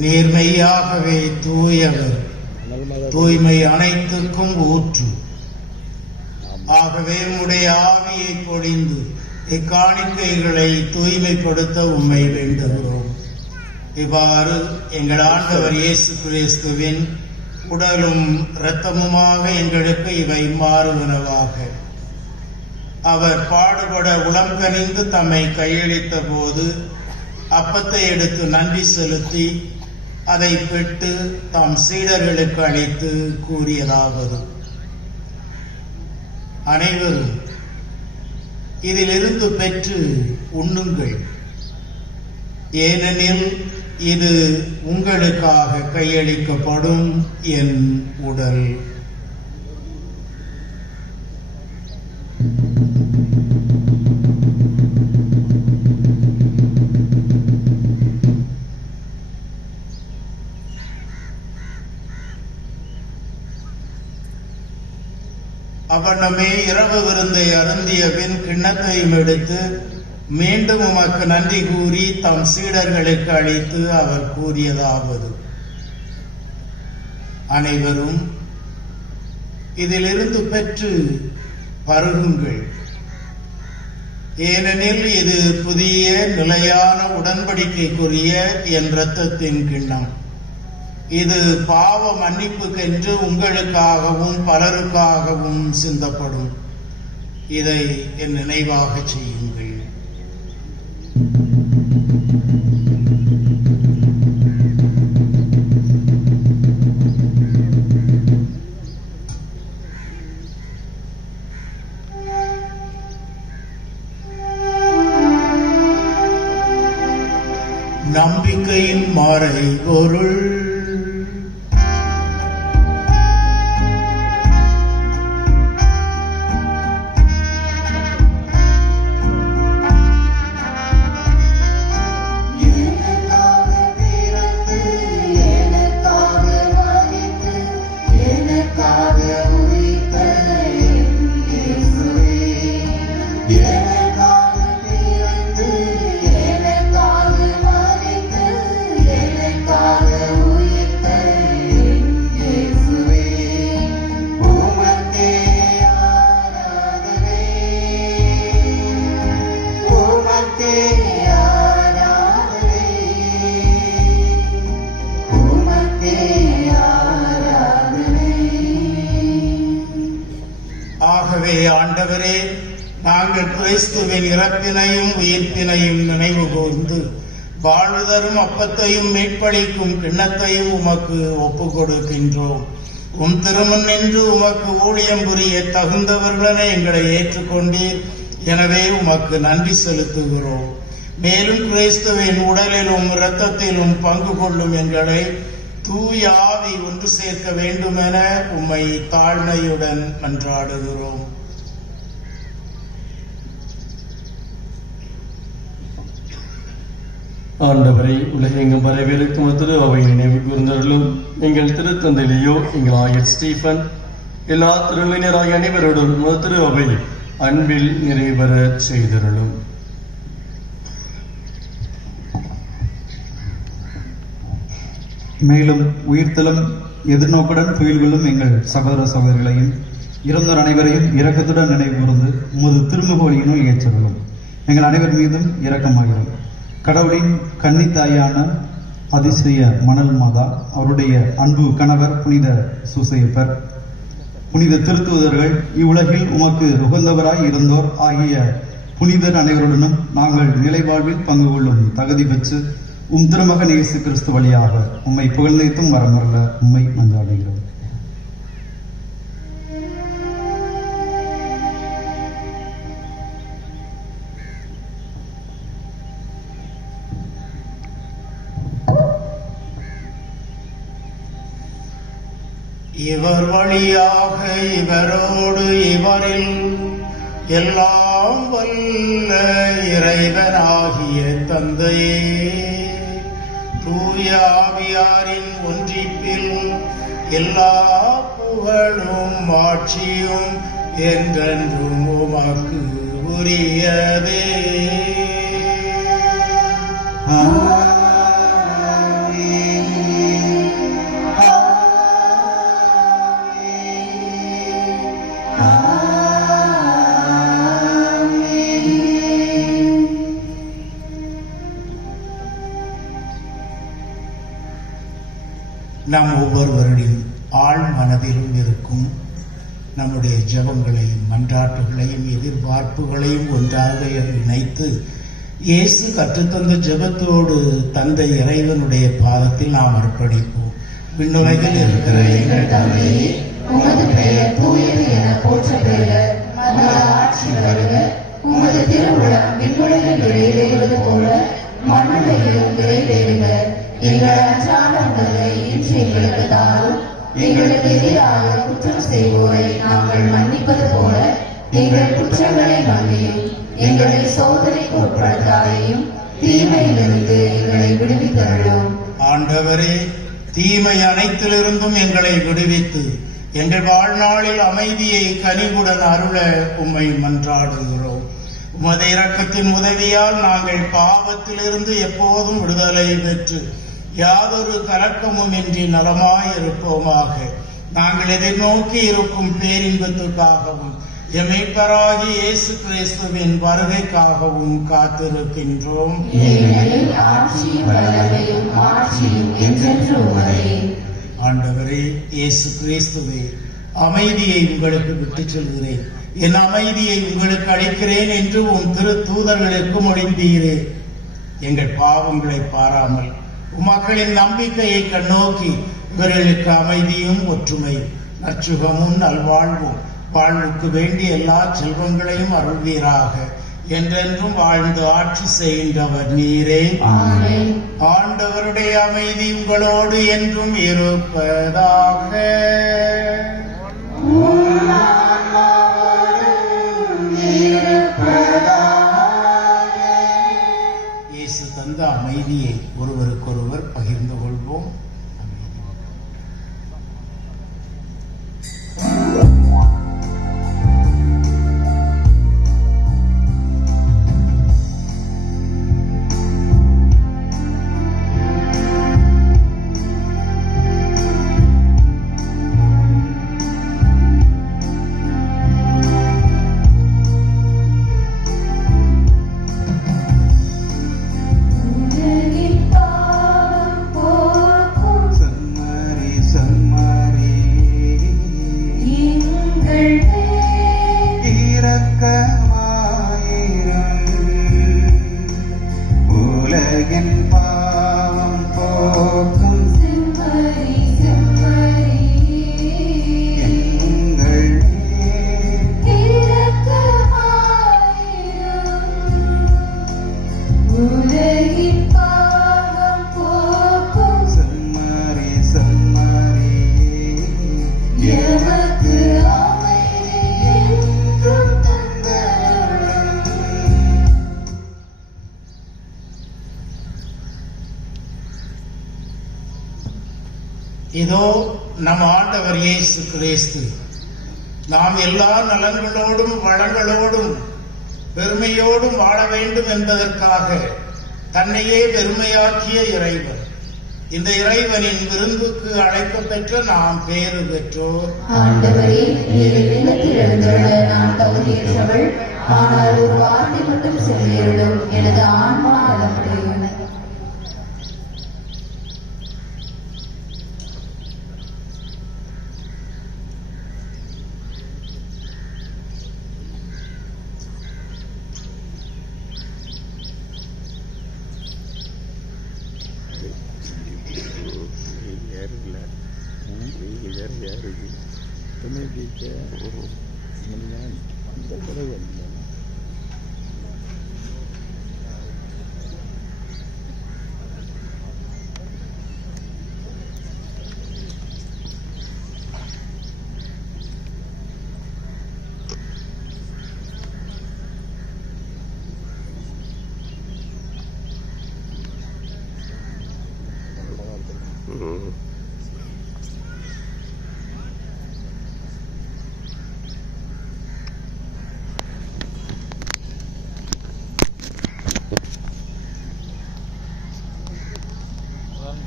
நேர்மையாகவே தூயவர், தூய்மை அனைத்துக்கும் ஊற்று. ஆகவே உம்முடைய ஆவியை பொழிந்து இக்காணிக்கைகளை தூய்மைப்படுத்த உம்மை வேண்டுகிறோம். இவ்வாறு எங்கள் ஆண்டவர் இயேசு கிறிஸ்துவின் உடலும் இரத்தமுமாக எங்களுக்கு இவை மாறுவனவாக. அவர் பாடுபட உளம் கனிந்து தம்மை கையளித்த போது அப்பத்தை எடுத்து நன்றி செலுத்தி அதை பெற்று தாம் சீடர்களுக்கு அளித்து கூறியதாவது: அனைவரும் இதிலிருந்து பெற்று உண்ணுங்கள், ஏனெனில் இது உங்களுக்காக கையளிக்கப்படும் என் உடல். அவனமே இரவு விருந்தை அருந்திய பின் கிண்ணத்தையும் எடுத்து மீண்டும் உமக்கு நன்றி கூறி தம் சீடர்களுக்கு அளித்து அவர் கூறியதாவது: அனைவரும் இதிலிருந்து பெற்று பருகுங்கள், ஏனெனில் இது புதிய நிலையான உடன்படிக்கைக்குரிய என் இரத்தத்தின் கிண்ணம். இது பாவ மன்னிப்புக்கென்று உங்களுக்காகவும் பலருக்காகவும் சிந்தப்படும். இதை என் நினைவாக செய்யுங்கள். நம்பிக்கையின் மறை பொருள். ஆண்டவரே, நாங்கள் கிறிஸ்துவின் இறப்பினையும் உயிர்ப்பினையும் நினைவு கூர்ந்து வாழ்வு தரும் அப்பத்தையும் மீட்பளிக்கும் கிண்ணத்தையும் உமக்கு ஒப்புக் கொடுக்கின்றோம். உம் திருமுன் நின்று உமக்கு ஊழியம் புரிய தகுந்தவர்களென எங்களை ஏற்றுக்கொண்டீர். எனவே உமக்கு நன்றி செலுத்துகிறோம். மேலும் கிறிஸ்துவின் உடலிலும் இரத்தத்திலும் பங்கு கொள்ளும் எங்களை தூய ஆவி ஒன்று சேர்க்க வேண்டுமென உம்மை தாழ்மையுடன் மன்றாடுகிறோம். ஆண்டவரை, உலகெங்கும் வரவேற்கும் திரு அவை நினைவு கூர்ந்தருளும். எங்கள் திருத்தந்தை லியோ, எங்கள் ஆயர் ஸ்டீபன், எல்லா திருவிழராகிய அனைவரோடும் திரு அவை அன்பில் நிறைவேற செய்தருளும். மேலும் உயிர்த்தலும் எதிர்நோக்குடன் துயில்களும் எங்கள் சகோதர சகோதரிகளையும் இறந்தோர் அனைவரையும் இரக்கத்துடன் நினைவு கூர்ந்து உமது திருமுகவழியினுள் ஏற்றருளும். எங்கள் அனைவர் மீதும் இரக்கமாகிறோம். கடவுளின் கன்னித்தாயான அதிசய மணல் மாதா, அவருடைய அன்பு கணவர் புனித சூசையப்பர், புனித திருத்துவதர்கள், இவ்வுலகில் உமக்கு உகந்தவராய் இருந்தோர் ஆகிய புனிதர் அனைவருடனும் நாங்கள் நிலைவாழ்வில் பங்கு கொள்ளும் தகுதி பெற்று உம் திருமகன் இயேசு கிறிஸ்து வழியாக உம்மை புகழ்ந்தேத்தும் வரமரல உம்மை மன்றாடுகிறோம். இவர் வழியாக இவரோடு இவரில் எல்லாம் வல்ல இறைவனாகிய தந்தையே, தூய ஆவியாரின் ஒன்றிப்பில் எல்லா புகழும் ஆட்சியும் என்றென்றும் உமக்கு உரியதே. நம் ஒவ்வொருவருடைய ஆழ் மனதிலும் இருக்கும் நம்முடைய ஜெபங்களையும் மன்றாட்டுகளையும் எதிர்பார்ப்புகளையும் ஒன்றாக இணைத்து இயேசு கற்றுத்தந்த ஜெபத்தோடு தந்தை இறைவனுடைய பாதத்தில் நாம் அர்ப்பணிப்போம். விண்ணுலகில் இருக்கிற எங்கள் தந்தையே, உமது பெயர் தூயது என போற்ற பெறுக. உமது ஆட்சி வருக. உமது திருவுளம் விண்ணுலகில் நிறைவேறுவது போல மண்ணுலகிலும் நிறைவேறுக. எங்கள் அன்றாட உணவை இன்று எங்களுக்கு தாரும். எங்களுக்கு எதிராக குற்றம் செய்வோரை நாங்கள் மன்னிப்பது போல எங்கள் குற்றங்களை மன்னியும். எங்களை சோதனைக்கு உட்படுத்தாதையும் தீமையிலிருந்து எங்களை விடுவித்தருளும். ஆண்டவரே, தீமை அனைத்திலிருந்தும் எங்களை விடுவித்து எங்கள் வாழ்நாளில் அமைதியை கனிவுடன் அருள உம்மை மன்றாடுகிறோம். உமது இரக்கத்தின் உதவியால் நாங்கள் பாவத்திலிருந்து எப்போதும் விடுதலை பெற்று யாதொரு கலக்கமும் இன்றி நலமாயிருப்போமாக. நாங்கள் எதிர்நோக்கி இருக்கும் பேரின்பத்துக்காகவும் எமைப்பராகி இயேசு கிறிஸ்துவின் வருகைக்காகவும் காத்திருக்கின்றோம். ஆண்டவரே இயேசு கிறிஸ்துவே, அமைதியை உங்களுக்கு விட்டுச் செல்கிறேன், என் அமைதியை உங்களுக்கு அளிக்கிறேன் என்று உம் திரு தூதர்களுக்கு மொழிந்தீரே. எங்கள் பாவங்களை பாராமல் உமக்களின் நம்பிக்கையை கண்ணோக்கி இவர்களுக்கு அமைதியும் ஒற்றுமையும் நற்சுகமும் நல்வாழ்வும் வாழ்வுக்கு வேண்டிய எல்லா செல்வங்களையும் அருள்வீராக. என்றென்றும் வாழ்ந்து ஆட்சி செய்கின்றவர் நீரே. ஆண்டவருடைய அமைதி உங்களோடு என்றும் இருப்பதாக. இயேசு தந்த அமைதியை ஒருவருக்கொருவர் பகிர்ந்து கொள்வோம். இதோ நம் ஆண்டவர் இயேசு கிறிஸ்து நாம் எல்லா நலன்களோடும் வளங்களோடும் பெருமையோடும் வாழ வேண்டும் என்பதற்காக தன்னையே பெருமையாக்கிய இறைவன். இந்த இறைவனின் விருந்துக்கு அழைக்கப்பெற்ற நாம் பேறு பெற்றோர். ஆண்டவரே, நீர் இல்லத்தில் எழுந்துள்ள நான் தகுதியற்றவள், ஆனால் ஒரு வார்த்தை மட்டும் சொல்லியிருடும் எனது ஆன்மா நலமடையும்.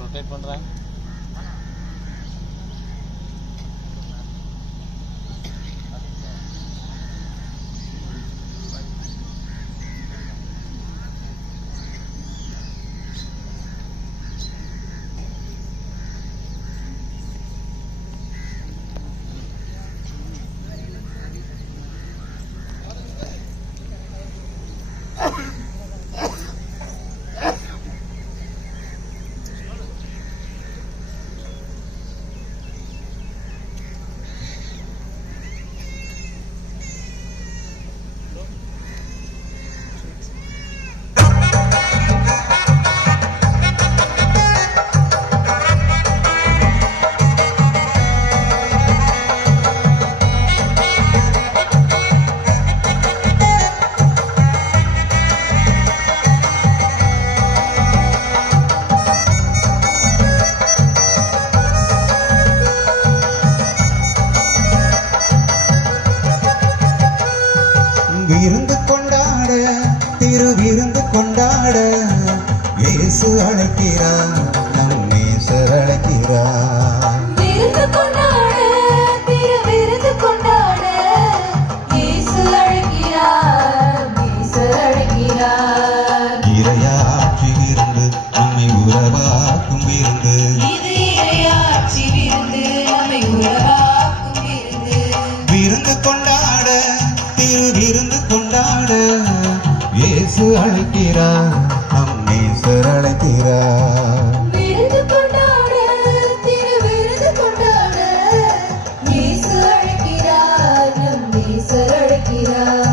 ரொட்டேட் பண்றேன். இயேசு அழைக்கிறார் நம் நேசர் அழைக்கிறார் விருந்து கொண்டாட விருந்து கொண்டாட இயேசு அழைக்கிறார் நேசர் அழைக்கிறார் இறையாட்சி விருந்து நம்மை உறவாக்கும் விருந்து இது இறையாட்சி விருந்து நம்மை உறவாக்கும் விருந்து விருந்து கொண்டாட விருந்து கொண்டாட இயேசு அழைக்கிறார் நம் நேசர் அழைக்கிறார் விருந்து கொண்டாட விருந்து கொண்டாட இயேசு அழைக்கிறார் நம் நேசர் அழைக்கிறார்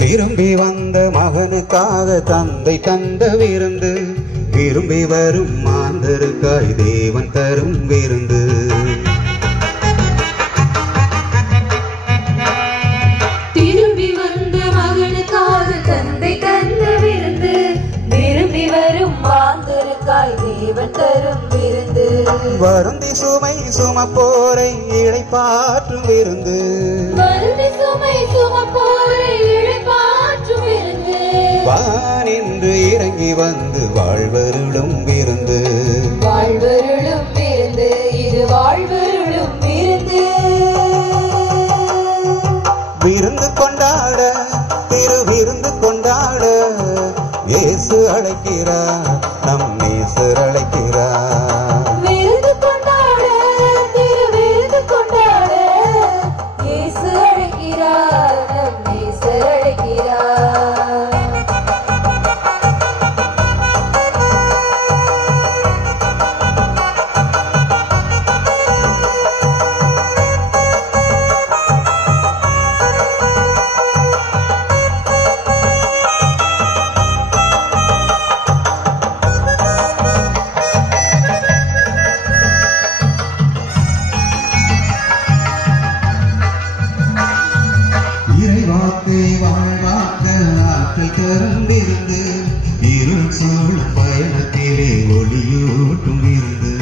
திரும்பி வந்த மகனுக்காக தந்தை தந்த விருந்து விரும்பி வரும் மாந்தருக்காய் தேவன் தரும் விருந்து திரும்பி வந்த மகனுக்காக தந்தை தந்த விருந்து விரும்பி வரும் மாந்தருக்காய் தேவன் தரும் விருந்து வருந்தி சுமை சுமப்போரை இளைப்பாற்றும் விருந்து வருந்தி சுமை சுமப்போரை இளைப்பாற்றும் விருந்து வானின்று இறங்கி வந்து வாழ்வருளும் விருந்து வாழ்வருளும் விருந்து இது வாழ்வருளும் விருந்து விருந்து கொண்டாட விருந்து கொண்டாட இயேசு அழைக்கிறார் நம் நேசர் அழைக்கிறார் விருந்து கொண்டாட விருந்து கொண்டாட இயேசு அழைக்கிறார் நம் நேசர் அழைக்கிறார் இறைவாக்கை வாழ்வாக்க ஆற்றல் தரும் விருந்து இருள் சூழும் பயணத்திலே ஒளியூட்டும் விருந்து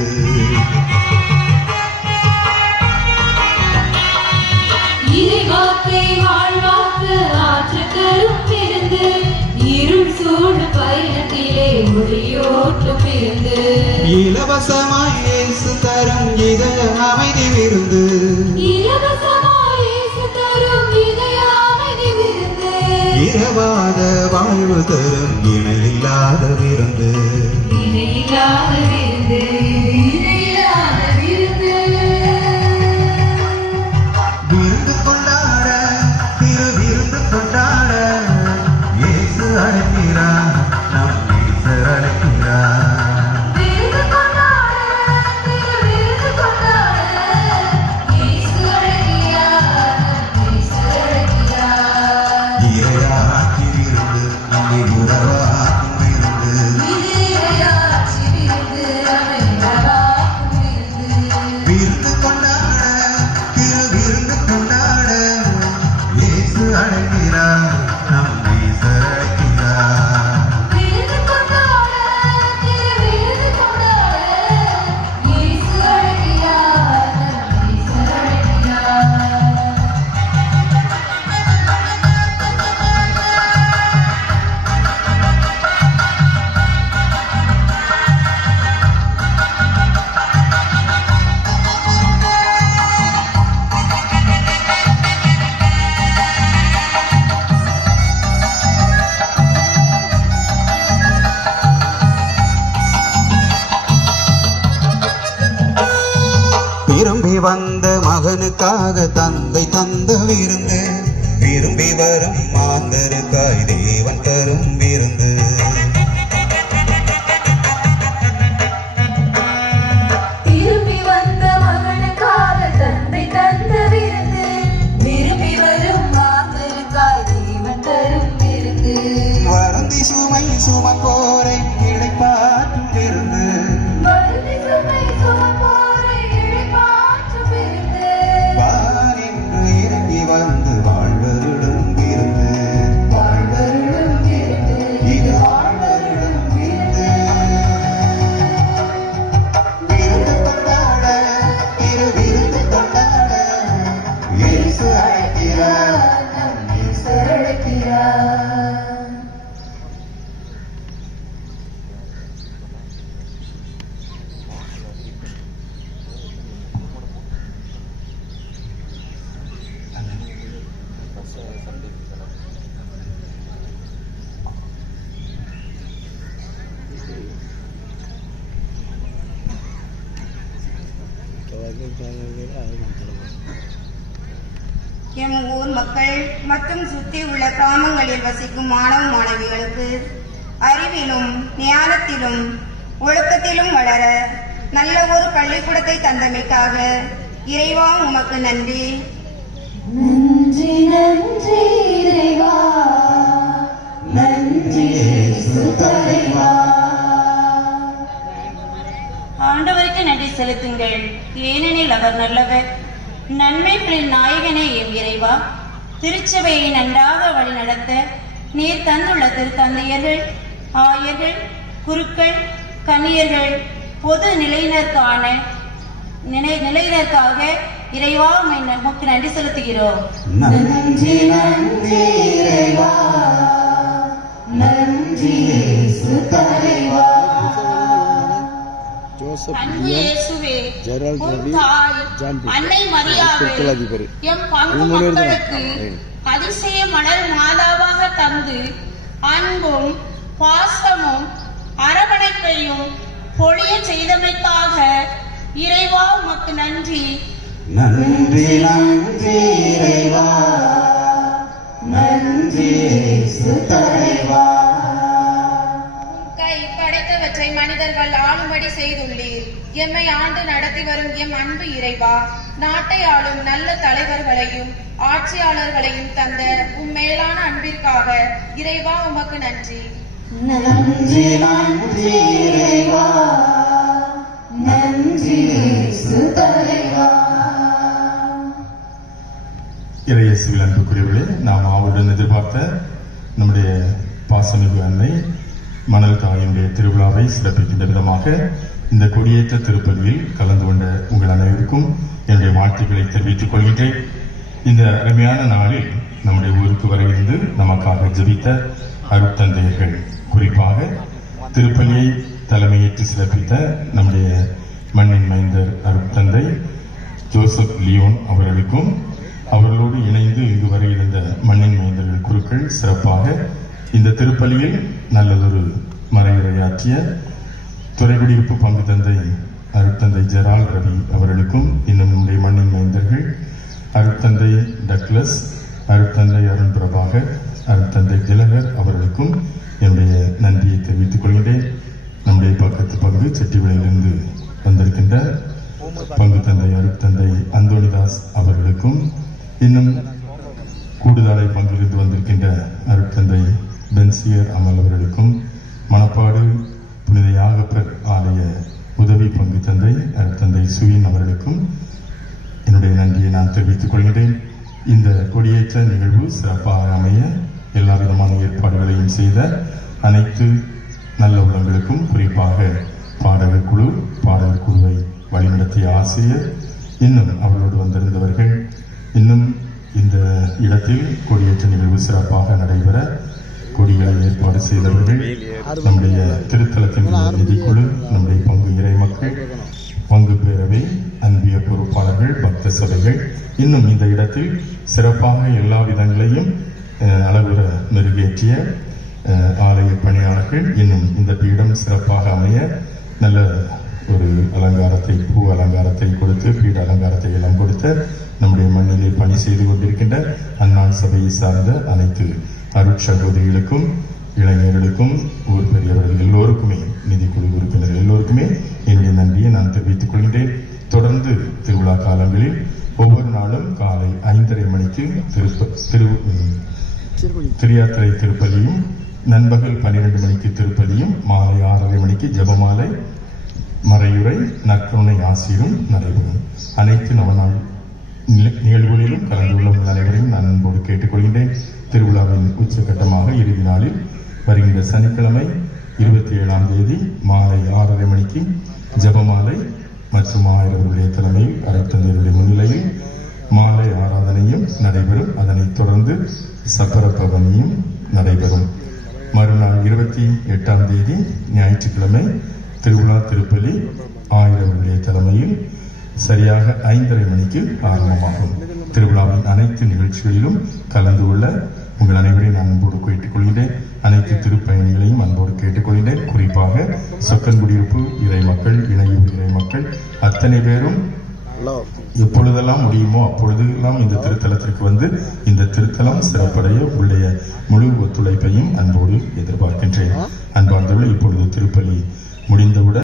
இறைவாக்கை வாழ்வாக்கு ஆற்றல் தரும் விருந்து இருள் சூழ் பயணத்திலே ஒளியூட்டும் விருந்து இலவசமாய் இயேசு தரும் இதய அமைதி விருந்து இலவசமாய் இயேசு தரும் இதய அமைதி விருந்து இரவாத வாழ்வு தரும் இணையில்லாத விருந்து இணையில்லாத விருந்து இணையில்லாத விருந்து விருந்து கொண்டாட விருந்து கொண்டாட இயேசு அழைக்கிறார் நம் நேசர் அழைக்கிறார் விருந்து கொண்டாட விருந்து கொண்டாட இயேசு அழைக்கிறார் நேசர் அழைக்கிறார் இறையாட்சி விருந்து நம்மை உறவாக்கும் விருந்து இறையாட்சி விருந்து நம்மை உறவாக்கும் விருந்து விருந்து கொண்டாட விருந்து கொண்டாட இயேசு அழைக்கிறார் நம் நேசர் அழைக்கிறார் விருந்து கொண்டாட விருந்து கொண்டாட இயேசு அழைக்கிறார் நேசர் அழைக்கிறார் திரும்பி வந்த மகனுக்காக தந்தை தந்த விருந்து விரும்பி வரும் மாந்தருக்காய் தேவன் தரும் விருந்து திரும்பி வந்த மகனுக்காக தந்தை தந்த விருந்து விரும்பி வரும் மாந்தருக்காய் தேவன் தரும் விருந்து வருந்தி சுமை சுமப்போரை இளைப்பாற்றும் விருந்து வருந்தி சுமை சுமப்போரை எம் ஊர் மக்கள் மற்றும் சுற்றி உள்ள கிராமங்களில் வசிக்கும் மாணவ மாணவிகளுக்கு அறிவிலும் ஞானத்திலும் ஒழுக்கத்திலும் வளர நல்ல ஒரு பள்ளிக்கூடத்தை தந்தமைக்காக இறைவா உமக்கு நன்றி. நன்றி நன்றி இறைவா, நன்றி இயேசு தலைவா. ஆண்டவருக்கு நன்றி செலுத்துங்கள், ஏனெனில் அவர் நல்லவர். நன்மைகளின் நாயகனே எம் இறைவா, திருச்சபையை நன்றாக வழிநடத்த நீர் தந்துள்ள திருத்தந்தையர்கள், ஆயர்கள், குருக்கள், கன்னியர்கள், பொது நிலையினருக்காக இறைவா உமக்கு நன்றி செலுத்துகிறோம். நன்றி நன்றி இறைவா, நன்றி இயேசு தலைவா. அன்பு இயேசுவே, உம் தாய் அன்னை மரியாவை எம் பங்கு மக்களுக்கு அதிசய மலர் மாதாவாக தந்து அன்பும் பாசமும் அரவணைப்பையும் பொழிய செய்தமைக்காக இறைவா உமக்கு நன்றி. நன்றி நன்றி இறைவா, நன்றி இயேசு தலைவா. கை படைத்தவற்றை மனிதர்கள் ஆளும்படி செய்துள்ளீர். எம்மை ஆண்டு நடத்தி வரும் எம் அன்பு இறைவா, நாட்டை ஆளும் நல்ல தலைவர்களையும் ஆட்சியாளர்களையும் தந்த உம் மேலான அன்பிற்காக இறைவா உமக்கு நன்றி. நன்றி நன்றி இறைவா, நன்றி இயேசு தலைவா. இறையேசுவில் அன்புக்குரியவர்களே, நாம் ஆவலுடன் எதிர்பார்த்த நம்முடைய பாசமிகு அன்னை மணல் தாயினுடைய திருவிழாவை சிறப்பிக்கின்ற விதமாக இந்த கொடியேற்ற திருப்பலியில் கலந்து கொண்ட உங்கள் அனைவருக்கும் என்னுடைய வாழ்த்துக்களை தெரிவித்துக் கொள்கின்றேன். இந்த அருமையான நாளில் நம்முடைய ஊருக்கு வர இருந்து நமக்காக ஜெபித்த அருட்தந்தையர்கள், குறிப்பாக திருப்பலியை தலைமையேற்று சிறப்பித்த நம்முடைய மண்ணின் மைந்தர் அருட்தந்தை ஜோசப் லியோன் அவர்களுக்கும், அவர்களோடு இணைந்து இங்கு வர இருந்த மண்ணின் மைந்தர்கள் குருக்கள், சிறப்பாக இந்த திருப்பலியில் நல்லதொரு மறையுரையாற்றிய துறைக்குடியிருப்பு பங்கு தந்தை அருட்தந்தை ஜெரால் ரவி அவர்களுக்கும், இன்னும் நம்முடைய மண்ணின் மைந்தர்கள் அருட்தந்தை டக்ளஸ், அருட்தந்தை அருண் பிரபாகர், அருட்தந்தை திலகர் அவர்களுக்கும் என்னுடைய நன்றியை தெரிவித்துக் கொள்கின்றேன். நம்முடைய பக்கத்து பங்கு செட்டிவிளையிலிருந்து வந்திருக்கின்ற பங்கு தந்தை அருட்தந்தை அந்தோனிதாஸ் அவர்களுக்கும், இன்னும் கூடுதலை பங்கிலிருந்து வந்திருக்கின்ற அருட்தந்தை பென்சியர் அமல் அவர்களுக்கும், மணப்பாடு புனித யாகப்பர் ஆலய உதவி பங்கு தந்தை அருட்தந்தை சுவின் அவர்களுக்கும் என்னுடைய நன்றியை நான் தெரிவித்துக் கொள்கிறேன். இந்த கொடியேற்ற நிகழ்வு சிறப்பாக அமைய எல்லா விதமான ஏற்பாடுகளையும் செய்த அனைத்து நல்ல உள்ளங்களுக்கும், குறிப்பாக பாடகர் குழுவை வழிநடத்திய ஆசிரியர், இன்னும் அவர்களோடு வந்திருந்தவர்கள், இன்னும் இந்த இடத்தில் கொடியேற்ற நிகழ்வு சிறப்பாக நடைபெற கொடிகளை ஏற்பாடு செய்தவர்கள், நம்முடைய திருத்தலத்தின் நிதிக்குழு, நம்முடைய பங்கு இறை மக்கள், பங்கு பேரவை, அன்பிய பொறுப்பாளர்கள், பக்த சபைகள், இன்னும் இந்த இடத்தில் சிறப்பாக எல்லா விதங்களையும் அளவுற மெருகேற்றிய ஆலய பணியாளர்கள், இன்னும் இந்த பீடம் சிறப்பாக அமைய நல்ல ஒரு அலங்காரத்தை, பூ அலங்காரத்தை கொடுத்து, பீட அலங்காரத்தை எல்லாம் கொடுத்த நம்முடைய மண்ணிலே பணி செய்து கொண்டிருக்கின்ற அன்னாள் சபையை சார்ந்த அனைத்து அருட்சகோதரிகளுக்கும், இளைஞர்களுக்கும், ஊர் பெரியவர்கள் எல்லோருக்குமே, நிதிக்குழு உறுப்பினர்கள் எல்லோருக்குமே என்னுடைய நன்றியை நான் தெரிவித்துக் கொள்கின்றேன். தொடர்ந்து திருவிழா காலங்களில் ஒவ்வொரு நாளும் காலை 5:30 மணிக்கு திருயாத்திரை திருப்பலியும், நண்பகல் 12 மணிக்கு திருப்பலியும், மாலை 6:30 மணிக்கு ஜெபமாலை, மறையுரை, நற்கருணை ஆசிரும் நடைபெறும். அனைத்து நவநாள் நிகழ்வுகளிலும் கலந்து கொள்ள உங்கள் அனைவரையும் நான் அன்போடு கேட்டுக்கொள்கின்றேன். திருவிழாவின் உச்சகட்டமாக இறுதி நாளில் வருகின்ற சனிக்கிழமை 27ஆம் தேதி மாலை 6:30 மணிக்கு ஜெபமாலை மற்றும் ஆயரவர்களுடைய தலைமையில் அரைத்தந்தையருடைய முன்னிலையில் மாலை ஆராதனையும் நடைபெறும். அதனைத் தொடர்ந்து சப்பர பவனியும் நடைபெறும். மறுநாள் 28ஆம் தேதி ஞாயிற்றுக்கிழமை திருவிழா திருப்பலி ஆயிரவர்களுடைய தலைமையில் சரியாக 5:30 மணிக்கு ஆரம்பமாகும். திருவிழாவின் அனைத்து நிகழ்ச்சிகளிலும் கலந்து கொள்ள உங்கள் அனைவரையும் நான் அன்போடு கேட்டுக்கொள்கிறேன். அனைத்து திருப்பயணிகளையும் அன்போடு கேட்டுக்கொள்கிறேன். குறிப்பாக சொக்கன்குடியிருப்பு இறை மக்கள், இணையூர் இறை மக்கள் அத்தனை பேரும் எப்பொழுதெல்லாம் முடியுமோ அப்பொழுதெல்லாம் இந்த திருத்தலத்திற்கு வந்து இந்த திருத்தலம் சிறப்படைய உடைய முழு ஒத்துழைப்பையும் அன்போடு எதிர்பார்க்கின்றேன். அன்பார்ந்தவர்கள், இப்பொழுது திருப்பலி முடிந்தவுடன்